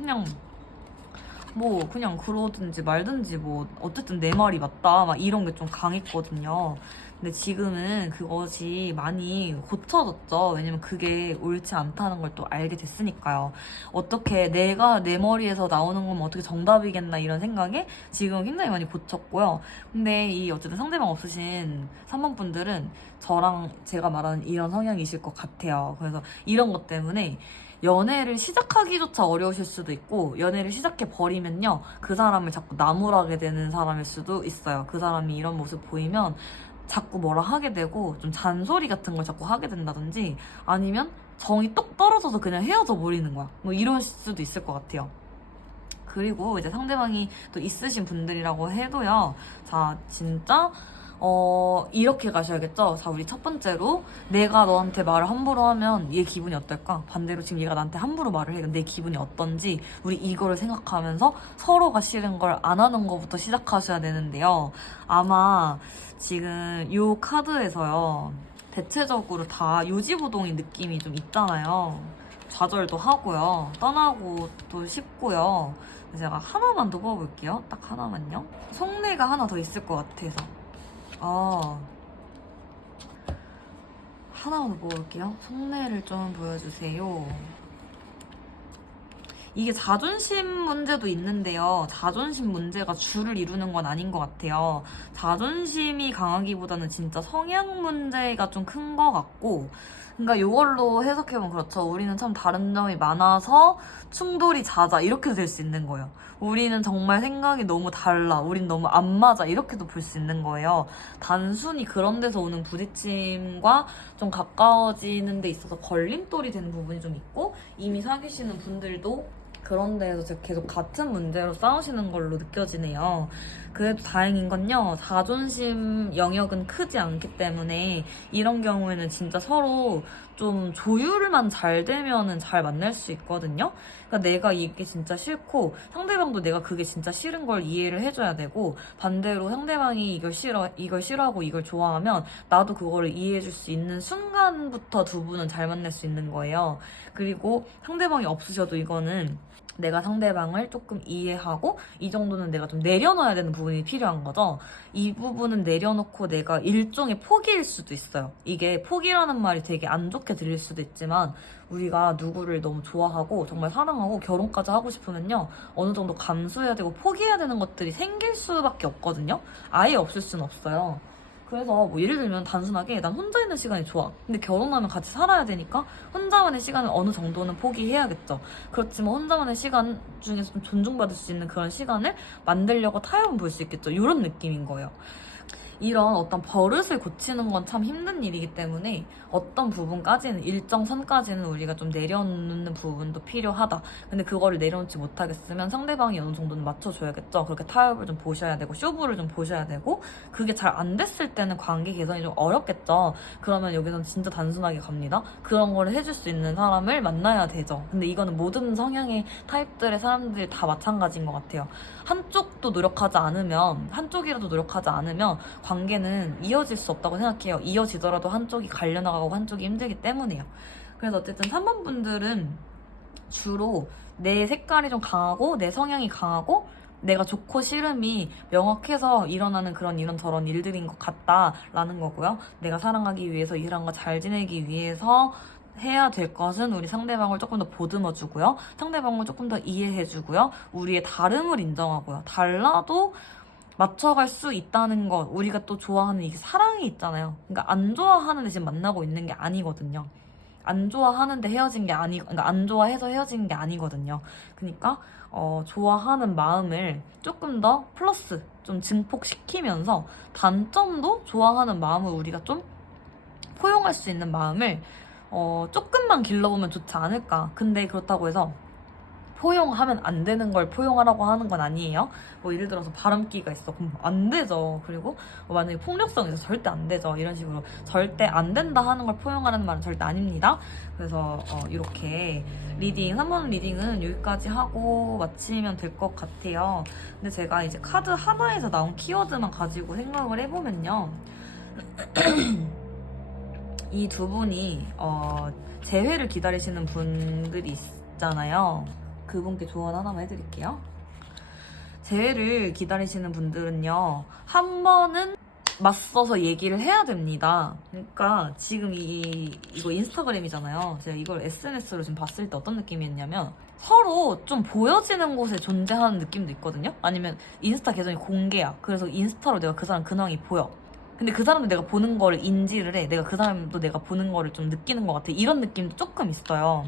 그냥 그러든지 말든지 어쨌든 내 말이 맞다 막 이런 게 좀 강했거든요. 근데 지금은 그것이 많이 고쳐졌죠. 왜냐면 그게 옳지 않다는 걸 또 알게 됐으니까요. 어떻게 내가 내 머리에서 나오는 건 어떻게 정답이겠나 이런 생각에 지금 굉장히 많이 고쳤고요. 근데 이 어쨌든 상대방 없으신 3번 분들은 저랑 제가 말하는 이런 성향이실 것 같아요. 그래서 이런 것 때문에 연애를 시작하기조차 어려우실 수도 있고, 연애를 시작해 버리면요, 그 사람을 자꾸 나무라게 되는 사람일 수도 있어요. 그 사람이 이런 모습 보이면 자꾸 뭐라 하게 되고, 좀 잔소리 같은 걸 자꾸 하게 된다든지, 아니면 정이 똑 떨어져서 그냥 헤어져 버리는 거야. 이럴 수도 있을 것 같아요. 그리고 이제 상대방이 또 있으신 분들이라고 해도요, 자, 진짜 이렇게 가셔야겠죠? 자, 우리 첫 번째로, 내가 너한테 말을 함부로 하면 얘 기분이 어떨까? 반대로 지금 얘가 나한테 함부로 말을 해. 내 기분이 어떤지, 우리 이거를 생각하면서 서로가 싫은 걸 안 하는 것부터 시작하셔야 되는데요. 아마 지금 요 카드에서요, 대체적으로 다 요지부동의 느낌이 좀 있잖아요. 좌절도 하고요. 떠나고 또 싶고요. 제가 하나만 더 뽑아볼게요. 딱 하나만요. 속내가 하나 더 있을 것 같아서. 하나만 더 뽑아볼게요. 속내를 좀 보여주세요. 이게 자존심 문제도 있는데요. 자존심 문제가 주를 이루는 건 아닌 것 같아요. 자존심이 강하기보다는 진짜 성향 문제가 좀 큰 것 같고, 그러니까 이걸로 해석해보면 그렇죠. 우리는 참 다른 점이 많아서 충돌이 잦아, 이렇게 될 수 있는 거예요. 우리는 정말 생각이 너무 달라, 우린 너무 안 맞아, 이렇게도 볼 수 있는 거예요. 단순히 그런 데서 오는 부딪힘과 좀 가까워지는 데 있어서 걸림돌이 되는 부분이 좀 있고, 이미 사귀시는 분들도 그런 데에서 계속 같은 문제로 싸우시는 걸로 느껴지네요. 그래도 다행인 건요, 자존심 영역은 크지 않기 때문에 이런 경우에는 진짜 서로 좀 조율만 잘 되면은 잘 만날 수 있거든요. 그러니까 내가 이게 진짜 싫고 상대방도 내가 그게 진짜 싫은 걸 이해를 해줘야 되고, 반대로 상대방이 이걸 싫어하고 이걸 좋아하면 나도 그거를 이해해줄 수 있는 순간부터 두 분은 잘 만날 수 있는 거예요. 그리고 상대방이 없으셔도 이거는 내가 상대방을 조금 이해하고, 이 정도는 내가 좀 내려놔야 되는 부분이 필요한 거죠. 이 부분은 내려놓고 내가 일종의 포기일 수도 있어요. 이게 포기라는 말이 되게 안 좋게 들릴 수도 있지만, 우리가 누구를 너무 좋아하고 정말 사랑하고 결혼까지 하고 싶으면요, 어느 정도 감수해야 되고 포기해야 되는 것들이 생길 수밖에 없거든요. 아예 없을 수는 없어요. 그래서 예를 들면 단순하게 난 혼자 있는 시간이 좋아. 근데 결혼하면 같이 살아야 되니까 혼자만의 시간을 어느 정도는 포기해야겠죠. 그렇지만 혼자만의 시간 중에서 좀 존중받을 수 있는 그런 시간을 만들려고 타협은 볼 수 있겠죠. 이런 느낌인 거예요. 이런 어떤 버릇을 고치는 건 참 힘든 일이기 때문에 어떤 부분까지는, 일정 선까지는 우리가 좀 내려놓는 부분도 필요하다. 근데 그거를 내려놓지 못하겠으면 상대방이 어느 정도는 맞춰줘야겠죠. 그렇게 타협을 좀 보셔야 되고 쇼부를 좀 보셔야 되고, 그게 잘 안 됐을 때는 관계 개선이 좀 어렵겠죠. 그러면 여기서는 진짜 단순하게 갑니다. 그런 거를 해줄 수 있는 사람을 만나야 되죠. 근데 이거는 모든 성향의 타입들의 사람들이 다 마찬가지인 것 같아요. 한쪽도 노력하지 않으면, 한쪽이라도 노력하지 않으면 관계는 이어질 수 없다고 생각해요. 이어지더라도 한쪽이 갈려나가고 한쪽이 힘들기 때문에요. 그래서 어쨌든 3번 분들은 주로 내 색깔이 좀 강하고 내 성향이 강하고 내가 좋고 싫음이 명확해서 일어나는 그런 이런저런 일들인 것 같다라는 거고요. 내가 사랑하기 위해서, 이 사람과 잘 지내기 위해서 해야 될 것은 우리 상대방을 조금 더 보듬어주고요. 상대방을 조금 더 이해해주고요. 우리의 다름을 인정하고요. 달라도 맞춰갈 수 있다는 것, 우리가 또 좋아하는 이게 사랑이 있잖아요. 그러니까 안 좋아하는데 지금 만나고 있는 게 아니거든요. 안 좋아하는데 헤어진 게 그러니까 안 좋아해서 헤어진 게 아니거든요. 그러니까 좋아하는 마음을 조금 더 플러스 좀 증폭시키면서 단점도 좋아하는 마음을 우리가 좀 포용할 수 있는 마음을 조금만 길러보면 좋지 않을까. 근데 그렇다고 해서 포용하면 안 되는 걸 포용하라고 하는 건 아니에요. 뭐 예를 들어서 바람기가 있어. 그럼 안 되죠. 그리고 만약에 폭력성이 있어. 절대 안 되죠. 이런 식으로 절대 안 된다 하는 걸 포용하라는 말은 절대 아닙니다. 그래서 이렇게 3번 리딩은 여기까지 하고 마치면 될 것 같아요. 근데 제가 이제 카드 하나에서 나온 키워드만 가지고 생각을 해보면요. 이 두 분이 재회를 기다리시는 분들이 있잖아요. 그분께 조언 하나만 해드릴게요. 재회를 기다리시는 분들은요, 한 번은 맞서서 얘기를 해야 됩니다. 그러니까 지금 이거 인스타그램이잖아요. 제가 이걸 SNS로 지금 봤을 때 어떤 느낌이었냐면 서로 좀 보여지는 곳에 존재하는 느낌도 있거든요. 아니면 인스타 계정이 공개야. 그래서 인스타로 내가 그 사람 근황이 보여. 근데 그 사람도 내가 보는 거를 인지를 해. 내가 그 사람도 내가 보는 거를 좀 느끼는 것 같아. 이런 느낌도 조금 있어요.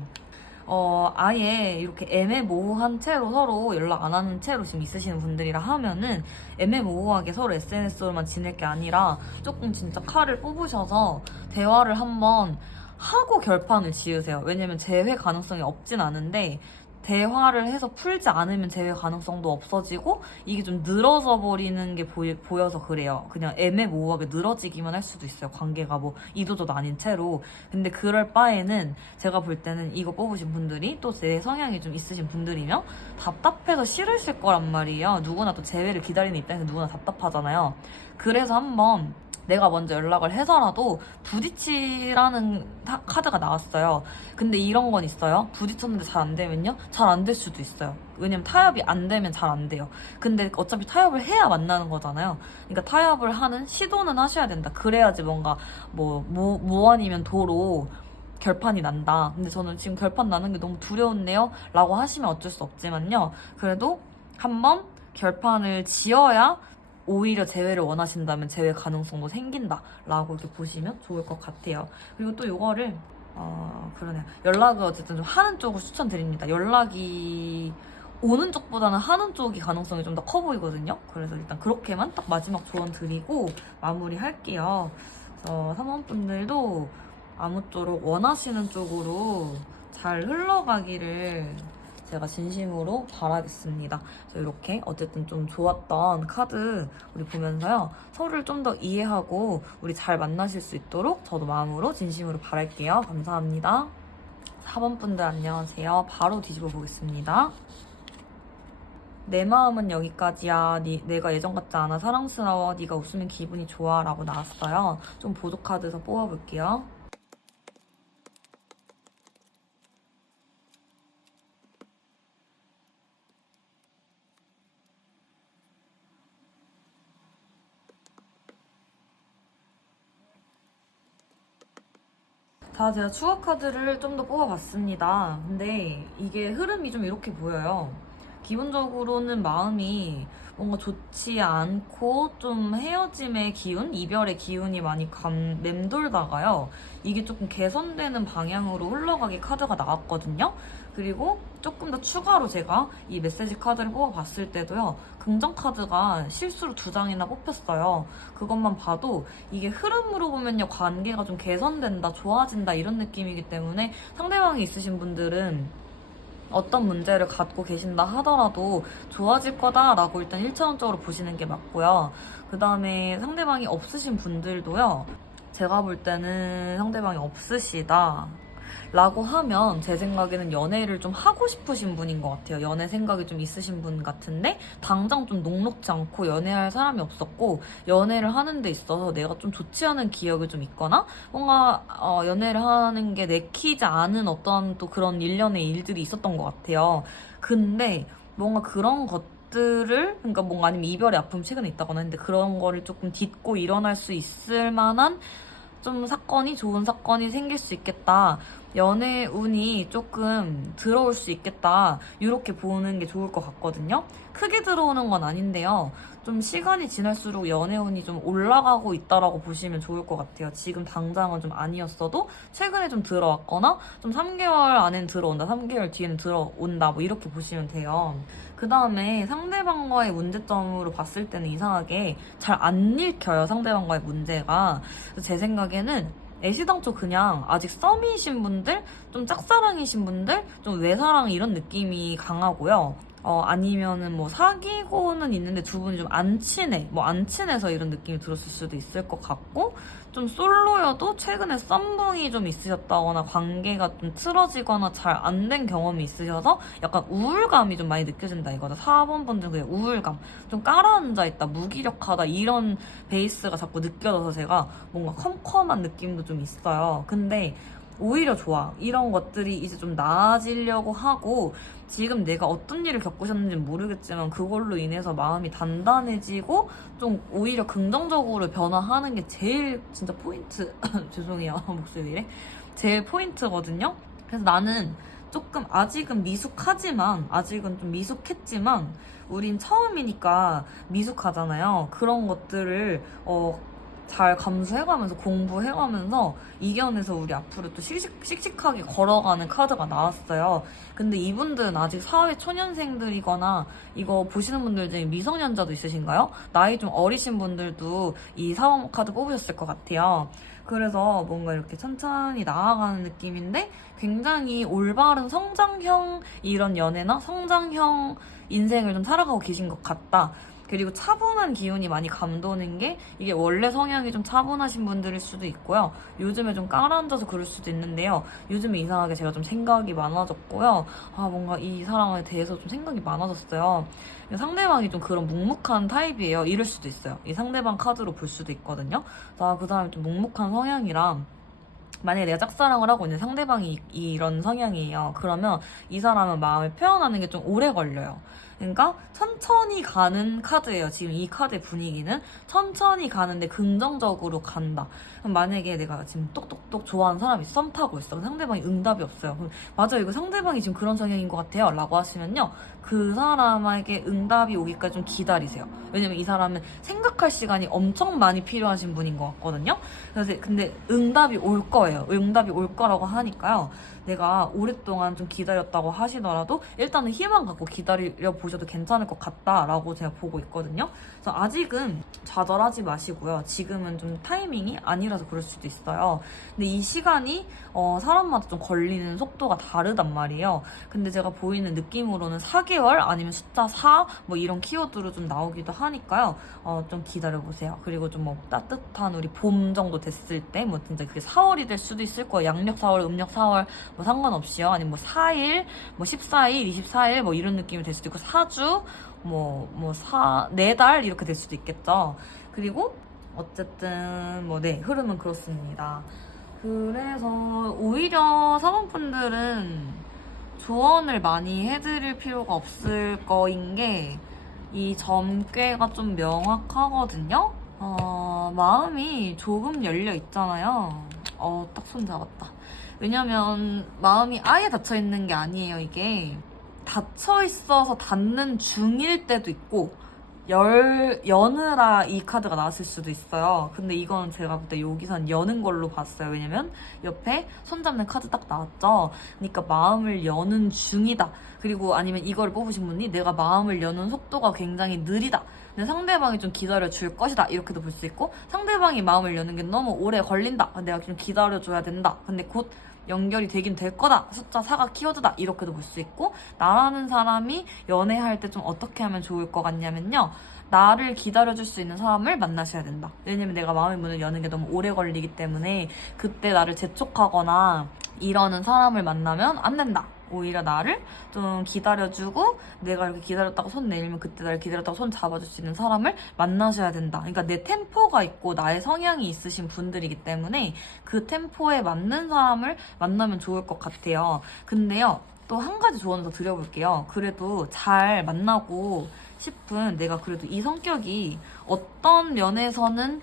아예 이렇게 애매모호한 채로 서로 연락 안 하는 채로 지금 있으시는 분들이라 하면은 애매모호하게 서로 SNS로만 지낼 게 아니라 조금 진짜 칼을 뽑으셔서 대화를 한번 하고 결판을 지으세요. 왜냐면 재회 가능성이 없진 않은데 대화를 해서 풀지 않으면 재회 가능성도 없어지고 이게 좀 늘어져 버리는 게 보여서 그래요. 그냥 애매모호하게 늘어지기만 할 수도 있어요. 관계가 뭐 이도저도 아닌 채로. 근데 그럴 바에는 제가 볼 때는 이거 뽑으신 분들이 또 제 성향이 좀 있으신 분들이면 답답해서 싫으실 거란 말이에요. 누구나 또 재회를 기다리는 입장에서 누구나 답답하잖아요. 그래서 한번 내가 먼저 연락을 해서라도 부딪히라는 카드가 나왔어요. 근데 이런 건 있어요. 부딪혔는데 잘 안 되면요? 잘 안 될 수도 있어요. 왜냐면 타협이 안 되면 잘 안 돼요. 근데 어차피 타협을 해야 만나는 거잖아요. 그러니까 타협을 하는 시도는 하셔야 된다. 그래야지 뭔가 뭐 아니면 도로 결판이 난다. 근데 저는 지금 결판 나는 게 너무 두려운데요? 라고 하시면 어쩔 수 없지만요. 그래도 한번 결판을 지어야 오히려 재회를 원하신다면 재회 가능성도 생긴다라고 이렇게 보시면 좋을 것 같아요. 그리고 또 이거를 그러네요. 연락을 어쨌든 좀 하는 쪽을 추천드립니다. 연락이 오는 쪽보다는 하는 쪽이 가능성이 좀 더 커 보이거든요. 그래서 일단 그렇게만 딱 마지막 조언 드리고 마무리할게요. 그래서 3번 분들도 아무쪼록 원하시는 쪽으로 잘 흘러가기를 제가 진심으로 바라겠습니다. 그래서 이렇게 어쨌든 좀 좋았던 카드 우리 보면서요. 서로를 좀 더 이해하고 우리 잘 만나실 수 있도록 저도 마음으로 진심으로 바랄게요. 감사합니다. 4번 분들 안녕하세요. 바로 뒤집어 보겠습니다. 내 마음은 여기까지야. 내가 예전 같지 않아 사랑스러워. 네가 웃으면 기분이 좋아. 라고 나왔어요. 좀 보조 카드에서 뽑아볼게요. 자, 제가 추가 카드를 좀 더 뽑아봤습니다. 근데 이게 흐름이 좀 이렇게 보여요. 기본적으로는 마음이 뭔가 좋지 않고 좀 헤어짐의 기운, 이별의 기운이 많이 맴돌다가요. 이게 조금 개선되는 방향으로 흘러가게 카드가 나왔거든요. 그리고 조금 더 추가로 제가 이 메시지 카드를 뽑아봤을 때도요. 긍정 카드가 실수로 2장이나 뽑혔어요. 그것만 봐도 이게 흐름으로 보면요. 관계가 좀 개선된다, 좋아진다 이런 느낌이기 때문에 상대방이 있으신 분들은 어떤 문제를 갖고 계신다 하더라도 좋아질 거다라고 일단 1차원적으로 보시는 게 맞고요. 그 다음에 상대방이 없으신 분들도요. 제가 볼 때는 상대방이 없으시다 라고 하면 제 생각에는 연애를 좀 하고 싶으신 분인 것 같아요. 연애 생각이 좀 있으신 분 같은데 당장 좀 녹록지 않고 연애할 사람이 없었고 연애를 하는 데 있어서 내가 좀 좋지 않은 기억이 좀 있거나 뭔가 연애를 하는 게 내키지 않은 어떤 또 그런 일련의 일들이 있었던 것 같아요. 근데 뭔가 그런 것들을 그러니까 뭔가 아니면 이별의 아픔이 최근에 있다거나 했는데 그런 거를 조금 딛고 일어날 수 있을 만한 좀 좋은 사건이 생길 수 있겠다. 연애 운이 조금 들어올 수 있겠다. 이렇게 보는 게 좋을 것 같거든요. 크게 들어오는 건 아닌데요. 좀 시간이 지날수록 연애운이 좀 올라가고 있다라고 보시면 좋을 것 같아요. 지금 당장은 좀 아니었어도 최근에 좀 들어왔거나 좀 3개월 안에는 들어온다, 3개월 뒤에는 들어온다 뭐 이렇게 보시면 돼요. 그 다음에 상대방과의 문제점으로 봤을 때는 이상하게 잘 안 읽혀요. 상대방과의 문제가. 그래서 제 생각에는 애시당초 그냥 아직 썸이신 분들, 좀 짝사랑이신 분들, 좀 외사랑 이런 느낌이 강하고요. 아니면은 뭐 사귀고는 있는데 두 분이 좀 안 친해. 뭐 안 친해서 이런 느낌이 들었을 수도 있을 것 같고, 좀 솔로여도 최근에 썸붕이 좀 있으셨다거나 관계가 좀 틀어지거나 잘 안 된 경험이 있으셔서 약간 우울감이 좀 많이 느껴진다 이거다. 4번 분들 그냥 우울감. 좀 깔아앉아 있다, 무기력하다 이런 베이스가 자꾸 느껴져서 제가 뭔가 컴컴한 느낌도 좀 있어요. 근데 오히려 좋아. 이런 것들이 이제 좀 나아지려고 하고 지금 내가 어떤 일을 겪으셨는지 모르겠지만 그걸로 인해서 마음이 단단해지고 좀 오히려 긍정적으로 변화하는 게 제일 진짜 포인트 죄송해요 목소리 이래 제일 포인트거든요. 그래서 나는 조금 아직은 미숙하지만 아직은 좀 미숙했지만 우린 처음이니까 미숙하잖아요. 그런 것들을 잘 감수해가면서 공부해가면서 이겨내서 우리 앞으로 또 씩씩하게 걸어가는 카드가 나왔어요. 근데 이분들은 아직 사회 초년생들이거나 이거 보시는 분들 중에 미성년자도 있으신가요? 나이 좀 어리신 분들도 이 사원 카드 뽑으셨을 것 같아요. 그래서 뭔가 이렇게 천천히 나아가는 느낌인데 굉장히 올바른 성장형 이런 연애나 성장형 인생을 좀 살아가고 계신 것 같다. 그리고 차분한 기운이 많이 감도는 게 이게 원래 성향이 좀 차분하신 분들일 수도 있고요. 요즘에 좀 깔아앉아서 그럴 수도 있는데요. 요즘에 이상하게 제가 좀 생각이 많아졌고요. 뭔가 이 사람에 대해서 좀 생각이 많아졌어요. 상대방이 좀 그런 묵묵한 타입이에요. 이럴 수도 있어요. 이 상대방 카드로 볼 수도 있거든요. 그 사람이 좀 묵묵한 성향이라 만약에 내가 짝사랑을 하고 있는 상대방이 이런 성향이에요. 그러면 이 사람은 마음을 표현하는 게 좀 오래 걸려요. 그러니까 천천히 가는 카드예요. 지금 이 카드의 분위기는 천천히 가는데 긍정적으로 간다. 그럼 만약에 내가 지금 똑똑똑 좋아하는 사람이 썸 타고 있어. 상대방이 응답이 없어요. 그럼 맞아요. 이거 상대방이 지금 그런 성향인 것 같아요. 라고 하시면요. 그 사람에게 응답이 오기까지 좀 기다리세요. 왜냐면 이 사람은 생각할 시간이 엄청 많이 필요하신 분인 것 같거든요. 그래서 근데 응답이 올 거예요. 응답이 올 거라고 하니까요. 내가 오랫동안 좀 기다렸다고 하시더라도 일단은 희망 갖고 기다려 보셔도 괜찮을 것 같다라고 제가 보고 있거든요. 그래서 아직은 좌절하지 마시고요. 지금은 좀 타이밍이 아니라서 그럴 수도 있어요. 근데 이 시간이 사람마다 좀 걸리는 속도가 다르단 말이에요. 근데 제가 보이는 느낌으로는 4개월 아니면 숫자 4 뭐 이런 키워드로 좀 나오기도 하니까요. 좀 기다려보세요. 그리고 좀 뭐 따뜻한 우리 봄 정도 됐을 때 뭐 진짜 그게 4월이 될 수도 있을 거예요. 양력 4월, 음력 4월 뭐 상관없이요. 아니면 뭐 4일, 뭐 14일, 24일 뭐 이런 느낌이 될 수도 있고 4주, 뭐 4달 이렇게 될 수도 있겠죠. 그리고 어쨌든 흐름은 그렇습니다. 그래서 오히려 사모분들은 조언을 많이 해드릴 필요가 없을 거인 게 이 점괘가 좀 명확하거든요. 마음이 조금 열려 있잖아요. 딱 손 잡았다. 왜냐면 마음이 아예 닫혀 있는 게 아니에요. 이게 닫혀 있어서 닫는 중일 때도 있고 여느라 이 카드가 나왔을 수도 있어요. 근데 이건 제가 볼 때 여기선 여는 걸로 봤어요. 왜냐면 옆에 손잡는 카드 딱 나왔죠. 그러니까 마음을 여는 중이다. 그리고 아니면 이걸 뽑으신 분이 내가 마음을 여는 속도가 굉장히 느리다. 근데 상대방이 좀 기다려줄 것이다. 이렇게도 볼 수 있고 상대방이 마음을 여는 게 너무 오래 걸린다. 내가 좀 기다려줘야 된다. 근데 곧 연결이 되긴 될 거다. 숫자 4가 키워드다. 이렇게도 볼 수 있고 나라는 사람이 연애할 때 좀 어떻게 하면 좋을 것 같냐면요. 나를 기다려줄 수 있는 사람을 만나셔야 된다. 왜냐면 내가 마음의 문을 여는 게 너무 오래 걸리기 때문에 그때 나를 재촉하거나 이러는 사람을 만나면 안 된다. 오히려 나를 좀 기다려주고 내가 이렇게 기다렸다고 손 내밀면 그때 나를 기다렸다고 손 잡아줄 수 있는 사람을 만나셔야 된다. 그러니까 내 템포가 있고 나의 성향이 있으신 분들이기 때문에 그 템포에 맞는 사람을 만나면 좋을 것 같아요. 근데요. 또 한 가지 조언을 더 드려볼게요. 그래도 잘 만나고 싶은 내가 그래도 이 성격이 어떤 면에서는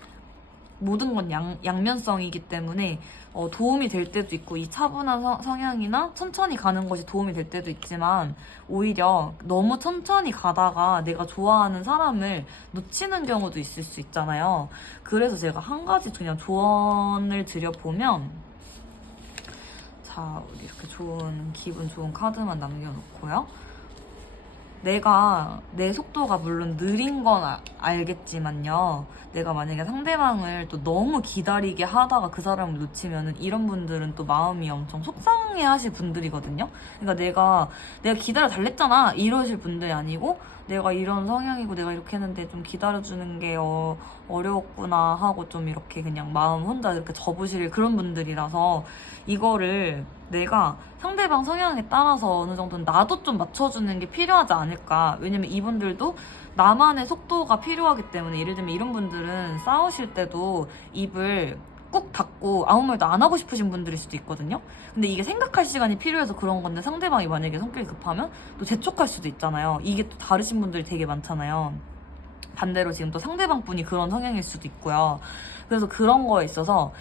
모든 건 양면성이기 때문에 도움이 될 때도 있고 이 차분한 성향이나 천천히 가는 것이 도움이 될 때도 있지만 오히려 너무 천천히 가다가 내가 좋아하는 사람을 놓치는 경우도 있을 수 있잖아요. 그래서 제가 한 가지 그냥 조언을 드려보면 자, 우리 이렇게 기분 좋은 카드만 남겨놓고요. 내가 내 속도가 물론 느린 건 알겠지만요. 내가 만약에 상대방을 또 너무 기다리게 하다가 그 사람을 놓치면은 이런 분들은 또 마음이 엄청 속상해 하실 분들이거든요. 그러니까 내가 기다려 달랬잖아 이러실 분들이 아니고 내가 이런 성향이고 내가 이렇게 했는데 좀 기다려주는 게 어려웠구나 하고 좀 이렇게 그냥 마음 혼자 이렇게 접으실 그런 분들이라서 이거를 내가 상대방 성향에 따라서 어느 정도는 나도 좀 맞춰주는 게 필요하지 않을까. 왜냐면 이분들도 나만의 속도가 필요하기 때문에 예를 들면 이런 분들은 싸우실 때도 입을 꾹 닫고 아무 말도 안 하고 싶으신 분들일 수도 있거든요. 근데 이게 생각할 시간이 필요해서 그런 건데 상대방이 만약에 성격이 급하면 또 재촉할 수도 있잖아요. 이게 또 다르신 분들이 되게 많잖아요. 반대로 지금 또 상대방 분이 그런 성향일 수도 있고요. 그래서 그런 거에 있어서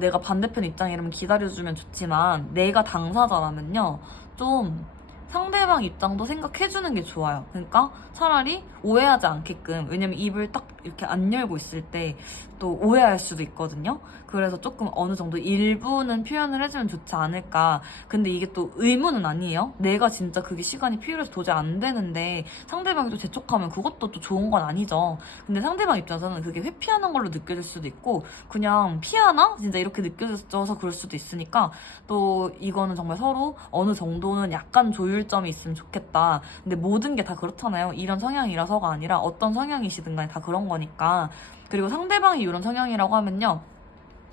내가 반대편 입장이라면 기다려주면 좋지만 내가 당사자라면요. 좀 상대방 입장도 생각해주는 게 좋아요. 그러니까 차라리 오해하지 않게끔 왜냐면 입을 딱 이렇게 안 열고 있을 때 또 오해할 수도 있거든요. 그래서 조금 어느 정도 일부는 표현을 해주면 좋지 않을까. 근데 이게 또 의무는 아니에요. 내가 진짜 그게 시간이 필요해서 도저히 안 되는데 상대방이 또 재촉하면 그것도 또 좋은 건 아니죠. 근데 상대방 입장에서는 그게 회피하는 걸로 느껴질 수도 있고 그냥 피하나? 진짜 이렇게 느껴져서 그럴 수도 있으니까 또 이거는 정말 서로 어느 정도는 약간 조율점이 있으면 좋겠다. 근데 모든 게 다 그렇잖아요. 이런 성향이라서가 아니라 어떤 성향이시든 간에 다 그런 거니까. 그리고 상대방이 이런 성향이라고 하면요.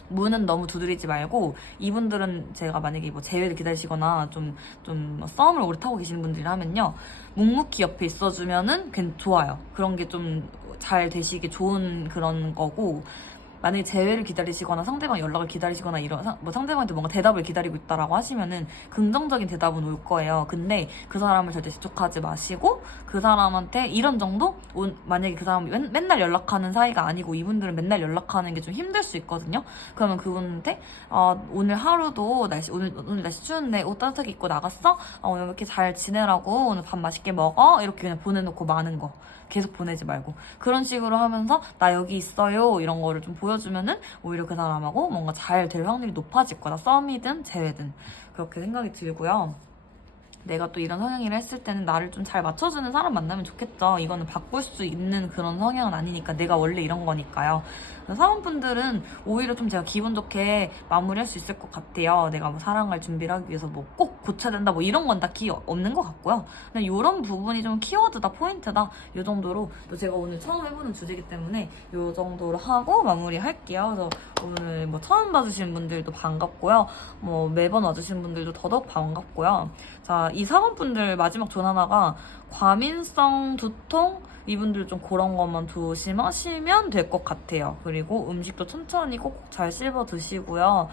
문은 너무 두드리지 말고 이분들은 제가 만약에 뭐 재회를 기다리시거나 좀 싸움을 오래 타고 계시는 분들이라면요. 묵묵히 옆에 있어주면은 좋아요. 그런 게 좀 잘 되시기 좋은 그런 거고 만약에 재회를 기다리시거나 상대방 연락을 기다리시거나 뭐 상대방한테 뭔가 대답을 기다리고 있다라고 하시면은 긍정적인 대답은 올 거예요. 근데 그 사람을 절대 재촉하지 마시고 그 사람한테 이런 정도? 만약에 그 사람이 맨날 연락하는 사이가 아니고 이분들은 맨날 연락하는 게 좀 힘들 수 있거든요. 그러면 그분한테 오늘 하루도 오늘 날씨 추운데 옷 따뜻하게 입고 나갔어? 오늘 이렇게 잘 지내라고 오늘 밥 맛있게 먹어? 이렇게 그냥 보내놓고 마는 거. 계속 보내지 말고 그런 식으로 하면서 나 여기 있어요 이런 거를 좀 보여주면은 오히려 그 사람하고 뭔가 잘 될 확률이 높아질 거다. 썸이든 재회든 그렇게 생각이 들고요. 내가 또 이런 성향이라 했을 때는 나를 좀 잘 맞춰주는 사람 만나면 좋겠죠. 이거는 바꿀 수 있는 그런 성향은 아니니까 내가 원래 이런 거니까요. 사원분들은 오히려 좀 제가 기분 좋게 마무리할 수 있을 것 같아요. 내가 뭐 사랑할 준비를 하기 위해서 뭐 꼭 고쳐야 된다 뭐 이런 건 딱히 없는 것 같고요. 그냥 이런 부분이 좀 키워드다 포인트다 이 정도로 또 제가 오늘 처음 해보는 주제이기 때문에 이 정도로 하고 마무리할게요. 그래서 오늘 뭐 처음 봐주신 분들도 반갑고요. 뭐 매번 와주신 분들도 더더욱 반갑고요. 자, 이 사원분들 마지막 존 하나가 과민성 두통 이분들 좀 그런 것만 조심하시면 될 것 같아요. 그리고 음식도 천천히 꼭꼭 잘 씹어 드시고요.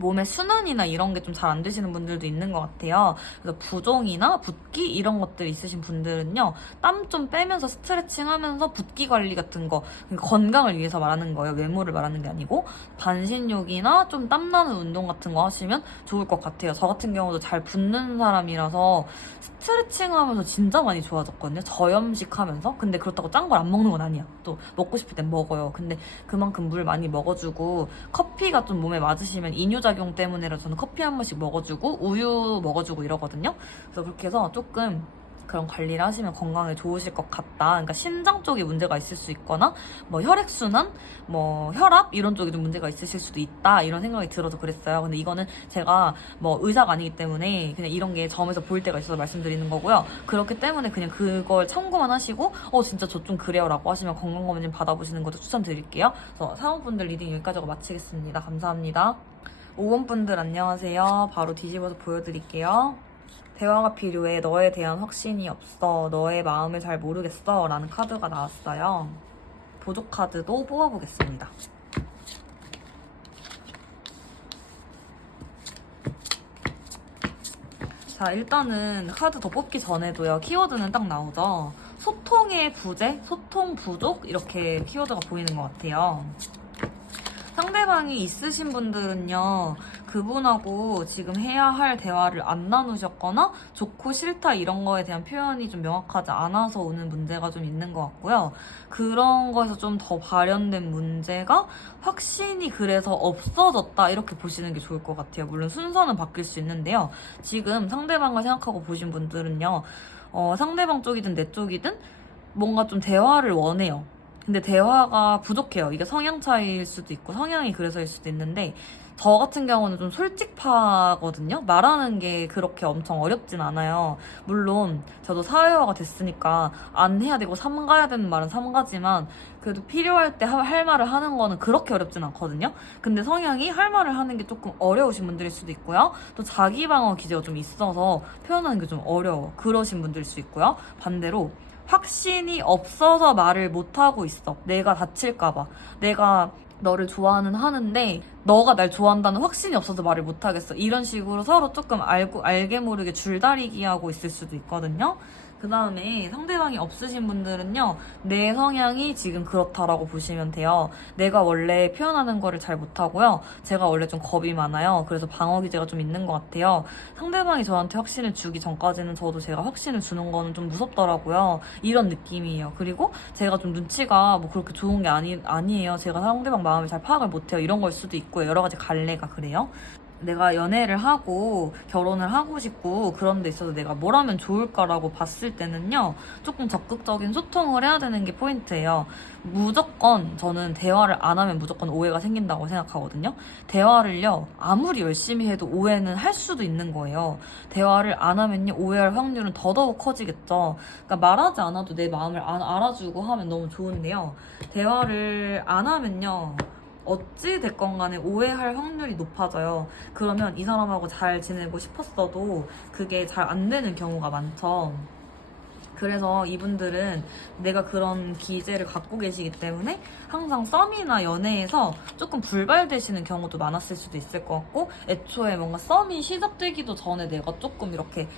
몸의 순환이나 이런 게 좀 잘 안 되시는 분들도 있는 것 같아요. 그래서 부종이나 붓기 이런 것들 있으신 분들은요. 땀 좀 빼면서 스트레칭 하면서 붓기 관리 같은 거 그러니까 건강을 위해서 말하는 거예요. 외모를 말하는 게 아니고 반신욕이나 좀 땀나는 운동 같은 거 하시면 좋을 것 같아요. 저 같은 경우도 잘 붓는 사람이라서 스트레칭 하면서 진짜 많이 좋아졌거든요. 저염식 하면서. 근데 그렇다고 짠 걸 안 먹는 건 아니야. 또 먹고 싶을 땐 먹어요. 근데 그만큼 물 많이 먹어주고 커피가 좀 몸에 맞으시면 이뇨작용 때문에라도 저는 커피 한 번씩 먹어주고 우유 먹어주고 이러거든요. 그래서 그렇게 해서 조금 그런 관리를 하시면 건강에 좋으실 것 같다. 그러니까 신장 쪽에 문제가 있을 수 있거나 뭐 혈액순환, 뭐 혈압 이런 쪽에 좀 문제가 있으실 수도 있다. 이런 생각이 들어서 그랬어요. 근데 이거는 제가 뭐 의사가 아니기 때문에 그냥 이런 게 점에서 보일 때가 있어서 말씀드리는 거고요. 그렇기 때문에 그냥 그걸 참고만 하시고 진짜 저 좀 그래요 라고 하시면 건강검진 받아보시는 것도 추천드릴게요. 그래서 사원분들 리딩 여기까지 하고 마치겠습니다. 감사합니다. 5번분들 안녕하세요. 바로 뒤집어서 보여드릴게요. 대화가 필요해. 너에 대한 확신이 없어. 너의 마음을 잘 모르겠어. 라는 카드가 나왔어요. 보조 카드도 뽑아보겠습니다. 자, 일단은 카드 더 뽑기 전에도요. 키워드는 딱 나오죠. 소통의 부재, 소통 부족 이렇게 키워드가 보이는 것 같아요. 상대방이 있으신 분들은요, 그분하고 지금 해야 할 대화를 안 나누셨거나 좋고 싫다 이런 거에 대한 표현이 좀 명확하지 않아서 오는 문제가 좀 있는 것 같고요. 그런 거에서 좀 더 발현된 문제가 확신이 그래서 없어졌다 이렇게 보시는 게 좋을 것 같아요. 물론 순서는 바뀔 수 있는데요. 지금 상대방을 생각하고 보신 분들은요, 상대방 쪽이든 내 쪽이든 뭔가 좀 대화를 원해요. 근데 대화가 부족해요. 이게 성향 차이일 수도 있고 성향이 그래서일 수도 있는데 저 같은 경우는 좀 솔직파거든요. 말하는 게 그렇게 엄청 어렵진 않아요. 물론 저도 사회화가 됐으니까 안 해야 되고 삼가야 되는 말은 삼가지만 그래도 필요할 때 할 말을 하는 거는 그렇게 어렵진 않거든요. 근데 성향이 할 말을 하는 게 조금 어려우신 분들일 수도 있고요. 또 자기 방어 기제가 좀 있어서 표현하는 게 좀 어려워. 그러신 분들일 수 있고요. 반대로 확신이 없어서 말을 못하고 있어. 내가 다칠까봐. 내가 너를 좋아는 하는데 너가 날 좋아한다는 확신이 없어서 말을 못하겠어. 이런 식으로 서로 조금 알게 모르게 줄다리기 하고 있을 수도 있거든요. 그 다음에 상대방이 없으신 분들은요, 내 성향이 지금 그렇다라고 보시면 돼요. 내가 원래 표현하는 거를 잘 못하고요. 제가 원래 좀 겁이 많아요. 그래서 방어 기제가 좀 있는 것 같아요. 상대방이 저한테 확신을 주기 전까지는 저도 제가 확신을 주는 거는 좀 무섭더라고요. 이런 느낌이에요. 그리고 제가 좀 눈치가 뭐 그렇게 좋은 게 아니에요. 제가 상대방 마음을 잘 파악을 못해요. 이런 걸 수도 있고요. 여러 가지 갈래가 그래요. 내가 연애를 하고 결혼을 하고 싶고 그런 데 있어서 내가 뭘 하면 좋을까라고 봤을 때는요, 조금 적극적인 소통을 해야 되는 게 포인트예요. 무조건 저는 대화를 안 하면 무조건 오해가 생긴다고 생각하거든요. 대화를요, 아무리 열심히 해도 오해는 할 수도 있는 거예요. 대화를 안 하면요, 오해할 확률은 더더욱 커지겠죠. 그러니까 말하지 않아도 내 마음을 알아주고 하면 너무 좋은데요. 대화를 안 하면요, 어찌 됐건 간에 오해할 확률이 높아져요. 그러면 이 사람하고 잘 지내고 싶었어도 그게 잘 안 되는 경우가 많죠. 그래서 이분들은 내가 그런 기제를 갖고 계시기 때문에 항상 썸이나 연애에서 조금 불발되시는 경우도 많았을 수도 있을 것 같고, 애초에 뭔가 썸이 시작되기도 전에 내가 조금 이렇게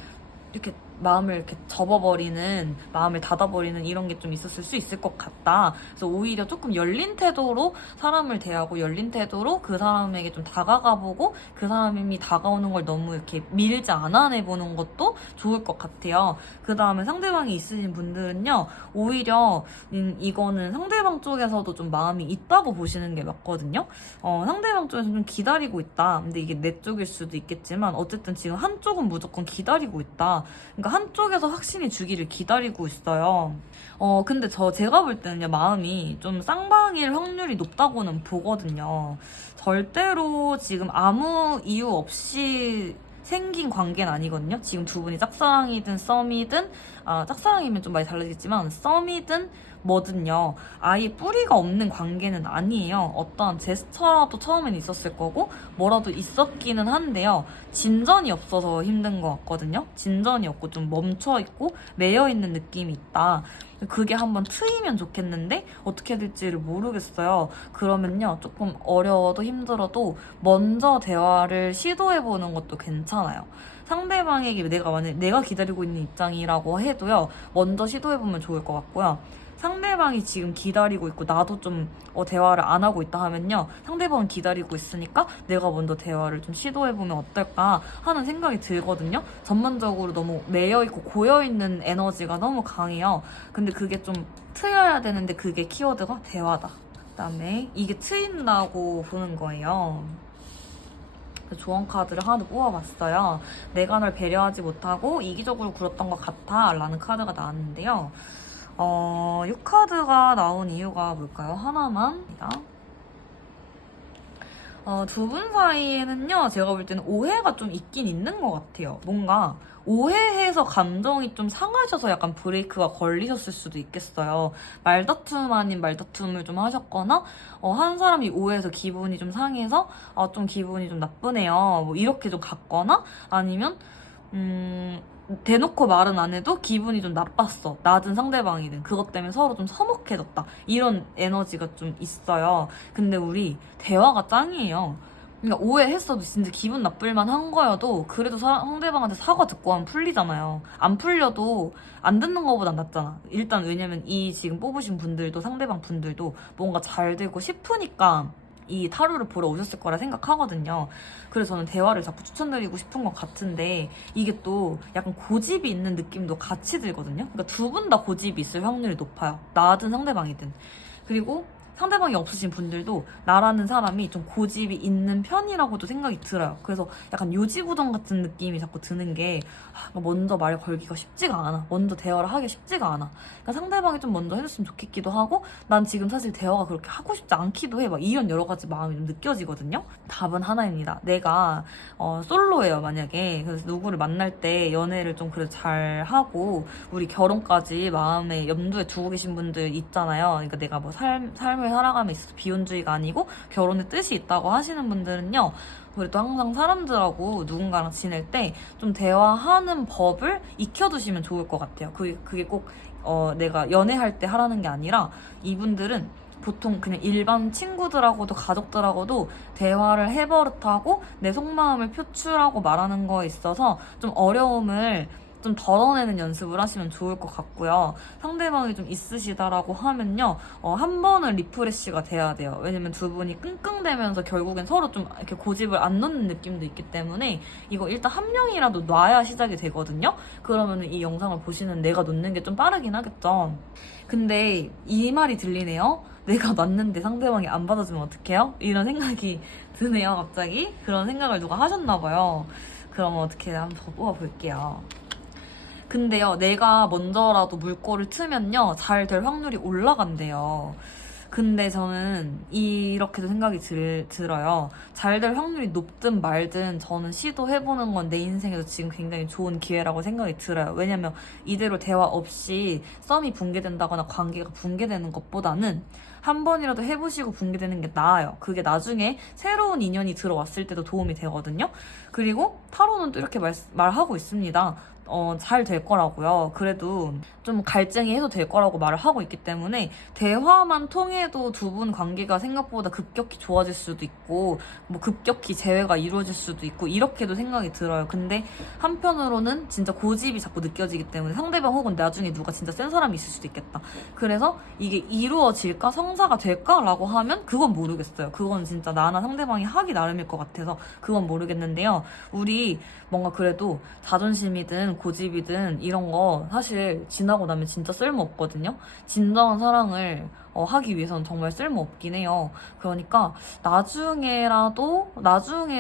마음을 이렇게 접어버리는, 마음을 닫아버리는 이런 게 좀 있었을 수 있을 것 같다. 그래서 오히려 조금 열린 태도로 사람을 대하고 열린 태도로 그 사람에게 좀 다가가보고 그 사람이 다가오는 걸 너무 이렇게 밀지 않아내보는 것도 좋을 것 같아요. 그 다음에 상대방이 있으신 분들은요, 오히려 이거는 상대방 쪽에서도 좀 마음이 있다고 보시는 게 맞거든요. 상대방 쪽에서 좀 기다리고 있다. 근데 이게 내 쪽일 수도 있겠지만 어쨌든 지금 한쪽은 무조건 기다리고 있다. 그러니까 한쪽에서 확신이 주기를 기다리고 있어요. 근데 제가 볼 때는요, 마음이 좀 쌍방일 확률이 높다고는 보거든요. 절대로 지금 아무 이유 없이 생긴 관계는 아니거든요. 지금 두 분이 짝사랑이든 썸이든, 짝사랑이면 좀 많이 달라지겠지만 썸이든 뭐든요, 아예 뿌리가 없는 관계는 아니에요. 어떠한 제스처라도 처음엔 있었을 거고 뭐라도 있었기는 한데요, 진전이 없어서 힘든 것 같거든요. 진전이 없고 좀 멈춰있고 매여있는 느낌이 있다. 그게 한번 트이면 좋겠는데 어떻게 될지를 모르겠어요. 그러면요, 조금 어려워도 힘들어도 먼저 대화를 시도해보는 것도 괜찮아요. 상대방에게 내가 기다리고 있는 입장이라고 해도요, 먼저 시도해보면 좋을 것 같고요. 상대방이 지금 기다리고 있고 나도 좀 대화를 안 하고 있다 하면요, 상대방은 기다리고 있으니까 내가 먼저 대화를 좀 시도해보면 어떨까 하는 생각이 들거든요. 전반적으로 너무 매여있고 고여있는 에너지가 너무 강해요. 근데 그게 좀 트여야 되는데 그게 키워드가 대화다. 그다음에 이게 트인다고 보는 거예요. 조언 카드를 하나 뽑아봤어요. 내가 널 배려하지 못하고 이기적으로 굴었던 것 같아 라는 카드가 나왔는데요. 이 카드가 나온 이유가 뭘까요? 하나만. 두 분 사이에는요, 제가 볼 때는 오해가 좀 있긴 있는 것 같아요. 뭔가 오해해서 감정이 좀 상하셔서 약간 브레이크가 걸리셨을 수도 있겠어요. 말다툼 아닌 말다툼을 좀 하셨거나, 한 사람이 오해해서 기분이 좀 상해서, 좀 기분이 좀 나쁘네요, 뭐 이렇게 좀 갔거나, 아니면 대놓고 말은 안 해도 기분이 좀 나빴어. 나든 상대방이든. 그것 때문에 서로 좀 서먹해졌다. 이런 에너지가 좀 있어요. 근데 우리 대화가 짱이에요. 그러니까 오해했어도 진짜 기분 나쁠만 한 거여도 그래도 상대방한테 사과 듣고 하면 풀리잖아요. 안 풀려도 안 듣는 거보단 낫잖아. 일단 왜냐면 이 지금 뽑으신 분들도 상대방 분들도 뭔가 잘 되고 싶으니까 이 타로를 보러 오셨을 거라 생각하거든요. 그래서 저는 대화를 자꾸 추천드리고 싶은 것 같은데 이게 또 약간 고집이 있는 느낌도 같이 들거든요. 그러니까 두 분 다 고집이 있을 확률이 높아요. 나든 상대방이든. 그리고 상대방이 없으신 분들도 나라는 사람이 좀 고집이 있는 편이라고도 생각이 들어요. 그래서 약간 요지부동 같은 느낌이 자꾸 드는 게 먼저 말 걸기가 쉽지가 않아. 먼저 대화를 하기 쉽지가 않아. 그러니까 상대방이 좀 먼저 해줬으면 좋겠기도 하고 난 지금 사실 대화가 그렇게 하고 싶지 않기도 해. 막 이런 여러 가지 마음이 좀 느껴지거든요. 답은 하나입니다. 내가 솔로예요, 만약에. 그래서 누구를 만날 때 연애를 좀 그래도 잘 하고 우리 결혼까지 마음에 염두에 두고 계신 분들 있잖아요. 그러니까 내가 뭐 삶을 살아감에 있어서 비혼주의가 아니고 결혼의 뜻이 있다고 하시는 분들은요. 그래도 항상 사람들하고 누군가랑 지낼 때 좀 대화하는 법을 익혀두시면 좋을 것 같아요. 그게 꼭 내가 연애할 때 하라는 게 아니라 이분들은 보통 그냥 일반 친구들하고도 가족들하고도 대화를 해버릇하고 내 속마음을 표출하고 말하는 거에 있어서 좀 어려움을 좀 덜어내는 연습을 하시면 좋을 것 같고요. 상대방이 좀 있으시다라고 하면요. 한 번은 리프레시가 돼야 돼요. 왜냐면 두 분이 끙끙대면서 결국엔 서로 좀 이렇게 고집을 안 놓는 느낌도 있기 때문에 이거 일단 한 명이라도 놔야 시작이 되거든요. 그러면 이 영상을 보시는 내가 놓는 게 좀 빠르긴 하겠죠. 근데 이 말이 들리네요. 내가 놨는데 상대방이 안 받아주면 어떡해요? 이런 생각이 드네요, 갑자기. 그런 생각을 누가 하셨나봐요. 그러면 어떻게 한번 더 뽑아볼게요. 근데요, 내가 먼저라도 물꼬를 트면요, 잘 될 확률이 올라간대요. 근데 저는 이렇게도 생각이 들어요. 잘 될 확률이 높든 말든 저는 시도해보는 건 내 인생에서 지금 굉장히 좋은 기회라고 생각이 들어요. 왜냐면 이대로 대화 없이 썸이 붕괴된다거나 관계가 붕괴되는 것보다는 한 번이라도 해보시고 붕괴되는 게 나아요. 그게 나중에 새로운 인연이 들어왔을 때도 도움이 되거든요. 그리고 타로는 또 이렇게 말하고 있습니다. 잘 될 거라고요. 그래도 좀 갈증이 해소될 거라고 말을 하고 있기 때문에 대화만 통해도 두 분 관계가 생각보다 급격히 좋아질 수도 있고 뭐 급격히 재회가 이루어질 수도 있고 이렇게도 생각이 들어요. 근데 한편으로는 진짜 고집이 자꾸 느껴지기 때문에 상대방 혹은 나중에 누가 진짜 센 사람이 있을 수도 있겠다. 그래서 이게 이루어질까 성사가 될까라고 하면 그건 모르겠어요. 그건 진짜 나나 상대방이 하기 나름일 것 같아서 그건 모르겠는데요. 우리 뭔가 그래도 자존심이든 고집이든 이런 거 사실 지나고 나면 진짜 쓸모없거든요. 진정한 사랑을 하기 위해서는 정말 쓸모없긴 해요. 그러니까 나중에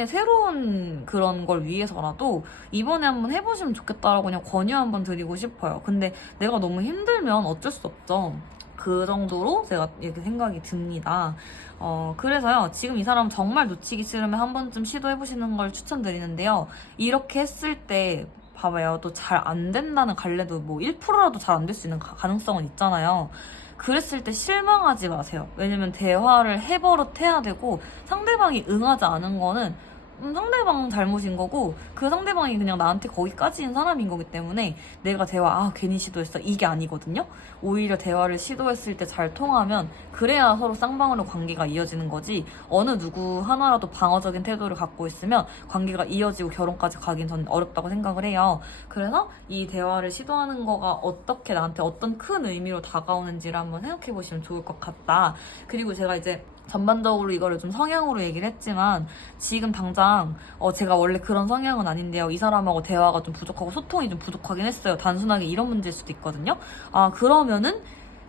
새로운 그런 걸 위해서라도 이번에 한번 해보시면 좋겠다라고 그냥 권유 한번 드리고 싶어요. 근데 내가 너무 힘들면 어쩔 수 없죠. 그 정도로 제가 이렇게 생각이 듭니다. 그래서요, 지금 이 사람 정말 놓치기 싫으면 한 번쯤 시도해보시는 걸 추천드리는데요. 이렇게 했을 때, 봐봐요. 또 잘 안 된다는 갈래도 뭐 1%라도 잘 안 될 수 있는 가능성은 있잖아요. 그랬을 때 실망하지 마세요. 왜냐면 대화를 해버릇해야 되고 상대방이 응하지 않은 거는 상대방 잘못인 거고 그 상대방이 그냥 나한테 거기까지인 사람인 거기 때문에 내가 괜히 시도했어 이게 아니거든요. 오히려 대화를 시도했을 때 잘 통하면 그래야 서로 쌍방으로 관계가 이어지는 거지 어느 누구 하나라도 방어적인 태도를 갖고 있으면 관계가 이어지고 결혼까지 가긴 전 어렵다고 생각을 해요. 그래서 이 대화를 시도하는 거가 어떻게 나한테 어떤 큰 의미로 다가오는지를 한번 생각해 보시면 좋을 것 같다. 그리고 제가 이제 전반적으로 이거를 좀 성향으로 얘기를 했지만 지금 당장 제가 원래 그런 성향은 아닌데요. 이 사람하고 대화가 좀 부족하고 소통이 좀 부족하긴 했어요. 단순하게 이런 문제일 수도 있거든요. 그러면은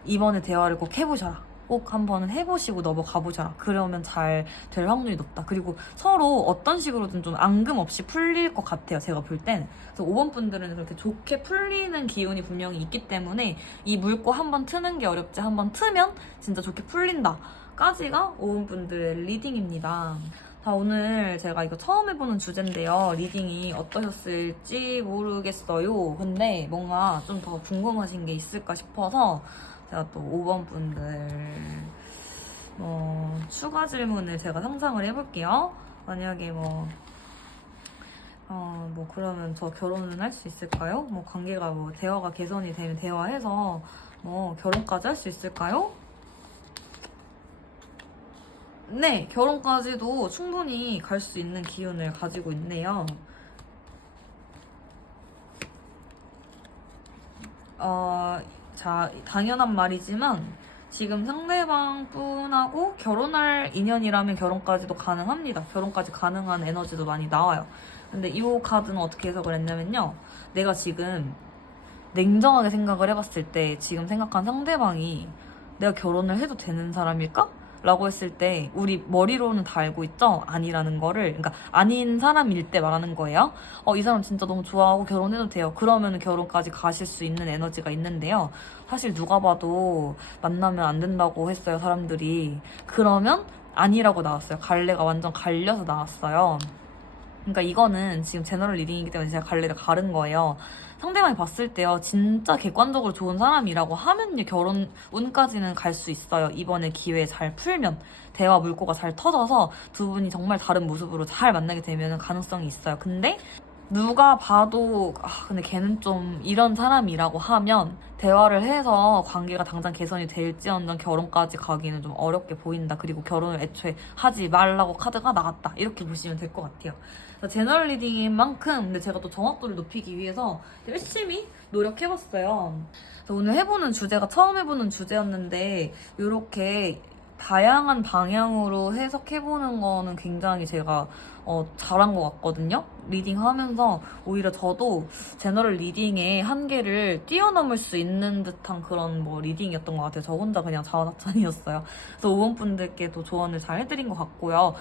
이번에 대화를 꼭 해보셔라. 꼭 한번 해보시고 넘어가보셔라. 그러면 잘 될 확률이 높다. 그리고 서로 어떤 식으로든 좀 앙금 없이 풀릴 것 같아요. 제가 볼 땐. 그래서 5번 분들은 그렇게 좋게 풀리는 기운이 분명히 있기 때문에 이 물고 한번 트는 게 어렵지 한번 트면 진짜 좋게 풀린다. 까지가 5번 분들의 리딩입니다. 자, 오늘 제가 이거 처음 해보는 주제인데요. 리딩이 어떠셨을지 모르겠어요. 근데 뭔가 좀 더 궁금하신 게 있을까 싶어서 제가 또 5번 분들 추가 질문을 제가 상상을 해볼게요. 만약에 그러면 저 결혼은 할 수 있을까요? 관계가 대화가 개선이 되면 대화해서 결혼까지 할 수 있을까요? 네, 결혼까지도 충분히 갈 수 있는 기운을 가지고 있네요. 자, 당연한 말이지만 지금 상대방 분하고 결혼할 인연이라면 결혼까지도 가능합니다. 결혼까지 가능한 에너지도 많이 나와요. 근데 이 카드는 어떻게 해석을 했냐면요. 내가 지금 냉정하게 생각을 해봤을 때 지금 생각한 상대방이 내가 결혼을 해도 되는 사람일까? 라고 했을 때 우리 머리로는 다 알고 있죠? 아니라는 거를. 그러니까 아닌 사람일 때 말하는 거예요. 이 사람 진짜 너무 좋아하고 결혼해도 돼요. 그러면 결혼까지 가실 수 있는 에너지가 있는데요. 사실 누가 봐도 만나면 안 된다고 했어요, 사람들이. 그러면 아니라고 나왔어요. 갈래가 완전 갈려서 나왔어요. 그러니까 이거는 지금 제너럴 리딩이기 때문에 제가 갈래를 가른 거예요. 상대방이 봤을 때요, 진짜 객관적으로 좋은 사람이라고 하면요, 결혼 운까지는 갈 수 있어요. 이번에 기회 잘 풀면, 대화 물꼬가 잘 터져서 두 분이 정말 다른 모습으로 잘 만나게 되면 가능성이 있어요. 근데 누가 봐도 근데 걔는 좀 이런 사람이라고 하면 대화를 해서 관계가 당장 개선이 될지언정 결혼까지 가기는 좀 어렵게 보인다. 그리고 결혼을 애초에 하지 말라고 카드가 나왔다. 이렇게 보시면 될 것 같아요. 제너럴 리딩인 만큼 근데 제가 또 정확도를 높이기 위해서 열심히 노력해봤어요. 그래서 오늘 해보는 주제가 처음 해보는 주제였는데 이렇게 다양한 방향으로 해석해보는 거는 굉장히 제가 잘한 것 같거든요. 리딩하면서 오히려 저도 제너럴 리딩의 한계를 뛰어넘을 수 있는 듯한 그런 리딩이었던 것 같아요. 저 혼자 그냥 자화자찬이었어요. 그래서 5번 분들께도 조언을 잘 해드린 것 같고요.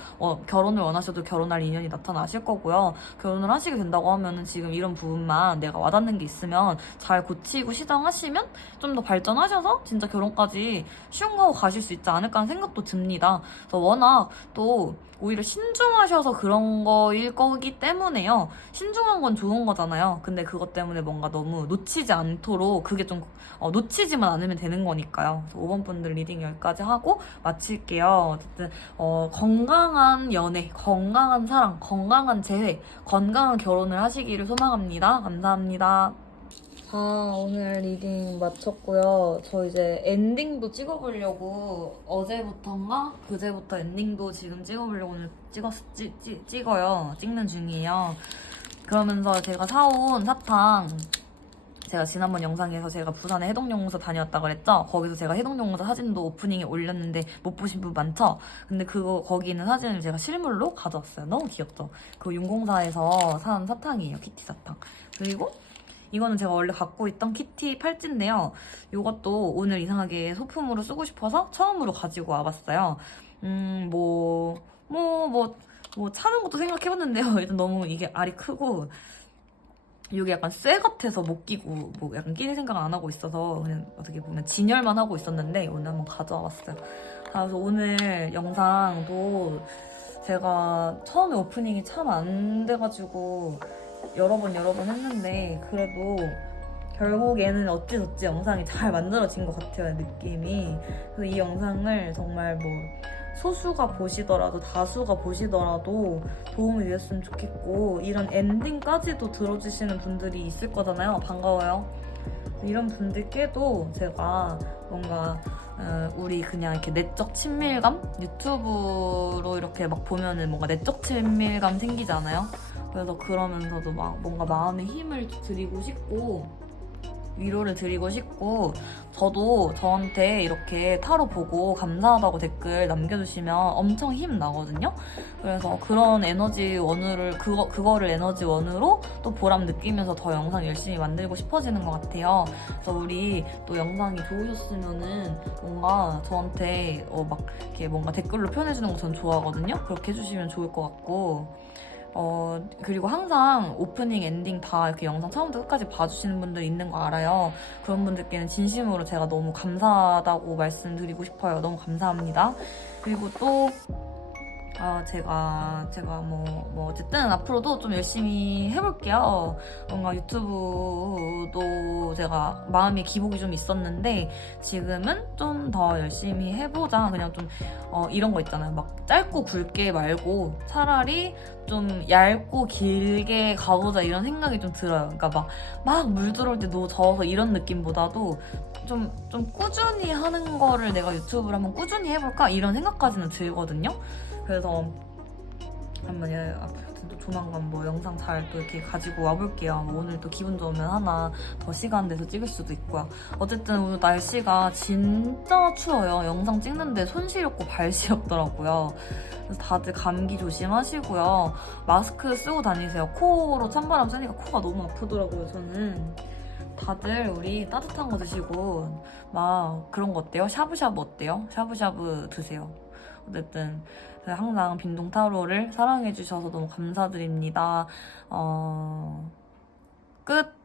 결혼을 원하셔도 결혼할 인연이 나타나실 거고요. 결혼을 하시게 된다고 하면은 지금 이런 부분만 내가 와닿는 게 있으면 잘 고치고 시정하시면 좀 더 발전하셔서 진짜 결혼까지 쉬운 거 하고 가실 수 있지 않을까 하는 생각도 듭니다. 그래서 워낙 또 오히려 신중하셔서 그런 거일 거기 때문에요. 신중한 건 좋은 거잖아요. 근데 그것 때문에 뭔가 너무 놓치지 않도록 그게 좀 놓치지만 않으면 되는 거니까요. 그래서 5번 분들 리딩 여기까지 하고 마칠게요. 어쨌든 건강한 연애, 건강한 사랑, 건강한 재회, 건강한 결혼을 하시기를 소망합니다. 감사합니다. 오늘 리딩 마쳤고요. 저 이제 엔딩도 찍어보려고 어제부터인가? 그제부터 엔딩도 지금 찍어보려고 오늘 찍어요. 찍는 중이에요. 그러면서 제가 사온 사탕, 제가 지난번 영상에서 제가 부산에 해동용문서 다녀왔다 그랬죠? 거기서 제가 해동용문서 사진도 오프닝에 올렸는데 못 보신 분 많죠? 근데 거기 있는 사진을 제가 실물로 가져왔어요. 너무 귀엽죠? 그 윤공사에서 산 사탕이에요. 키티 사탕. 그리고 이거는 제가 원래 갖고 있던 키티 팔찌인데요. 이것도 오늘 이상하게 소품으로 쓰고 싶어서 처음으로 가지고 와봤어요. 차는 것도 생각해봤는데요. 일단 너무 이게 알이 크고 이게 약간 쇠 같아서 못 끼고 약간 끼는 생각을 안 하고 있어서 그냥 어떻게 보면 진열만 하고 있었는데 오늘 한번 가져와 봤어요. 그래서 오늘 영상도 제가 처음에 오프닝이 참 안 돼가지고 여러 번 했는데 그래도 결국에는 어찌저찌 영상이 잘 만들어진 것 같아요, 느낌이. 그래서 이 영상을 정말 소수가 보시더라도 다수가 보시더라도 도움이 되었으면 좋겠고 이런 엔딩까지도 들어주시는 분들이 있을 거잖아요. 반가워요. 이런 분들께도 제가 뭔가 우리 그냥 이렇게 내적 친밀감? 유튜브로 이렇게 막 보면은 뭔가 내적 친밀감 생기잖아요. 그래서 그러면서도 뭔가 마음에 힘을 드리고 싶고 위로를 드리고 싶고 저도 저한테 이렇게 타로 보고 감사하다고 댓글 남겨주시면 엄청 힘 나거든요. 그래서 그런 에너지 원을 그거를 에너지 원으로 또 보람 느끼면서 더 영상 열심히 만들고 싶어지는 것 같아요. 그래서 우리 또 영상이 좋으셨으면은 뭔가 저한테 이렇게 뭔가 댓글로 표현해주는 거 전 좋아하거든요. 그렇게 해주시면 좋을 것 같고 그리고 항상 오프닝, 엔딩 다 이렇게 영상 처음부터 끝까지 봐주시는 분들 있는 거 알아요. 그런 분들께는 진심으로 제가 너무 감사하다고 말씀드리고 싶어요. 너무 감사합니다. 그리고 또 제가 어쨌든 앞으로도 좀 열심히 해볼게요. 뭔가 유튜브도 제가 마음의 기복이 좀 있었는데 지금은 좀 더 열심히 해보자. 그냥 좀 이런 거 있잖아요. 막 짧고 굵게 말고 차라리 좀 얇고 길게 가보자 이런 생각이 좀 들어요. 그러니까 막 물 들어올 때 너무 더워서 이런 느낌보다도 좀 꾸준히 하는 거를 내가 유튜브를 한번 꾸준히 해볼까? 이런 생각까지는 들거든요. 그래서 한번 앞으로 또 조만간 뭐 영상 잘 또 이렇게 가지고 와볼게요. 뭐 오늘 또 기분 좋으면 하나 더 시간 내서 찍을 수도 있고요. 어쨌든 오늘 날씨가 진짜 추워요. 영상 찍는데 손 시렵고 발 시렵더라고요. 그래서 다들 감기 조심하시고요. 마스크 쓰고 다니세요. 코로 찬바람 쐬니까 코가 너무 아프더라고요, 저는. 다들 우리 따뜻한 거 드시고 막 그런 거 어때요? 샤브샤브 어때요? 샤브샤브 드세요. 어쨌든 항상 빈동타로를 사랑해주셔서 너무 감사드립니다. 끝!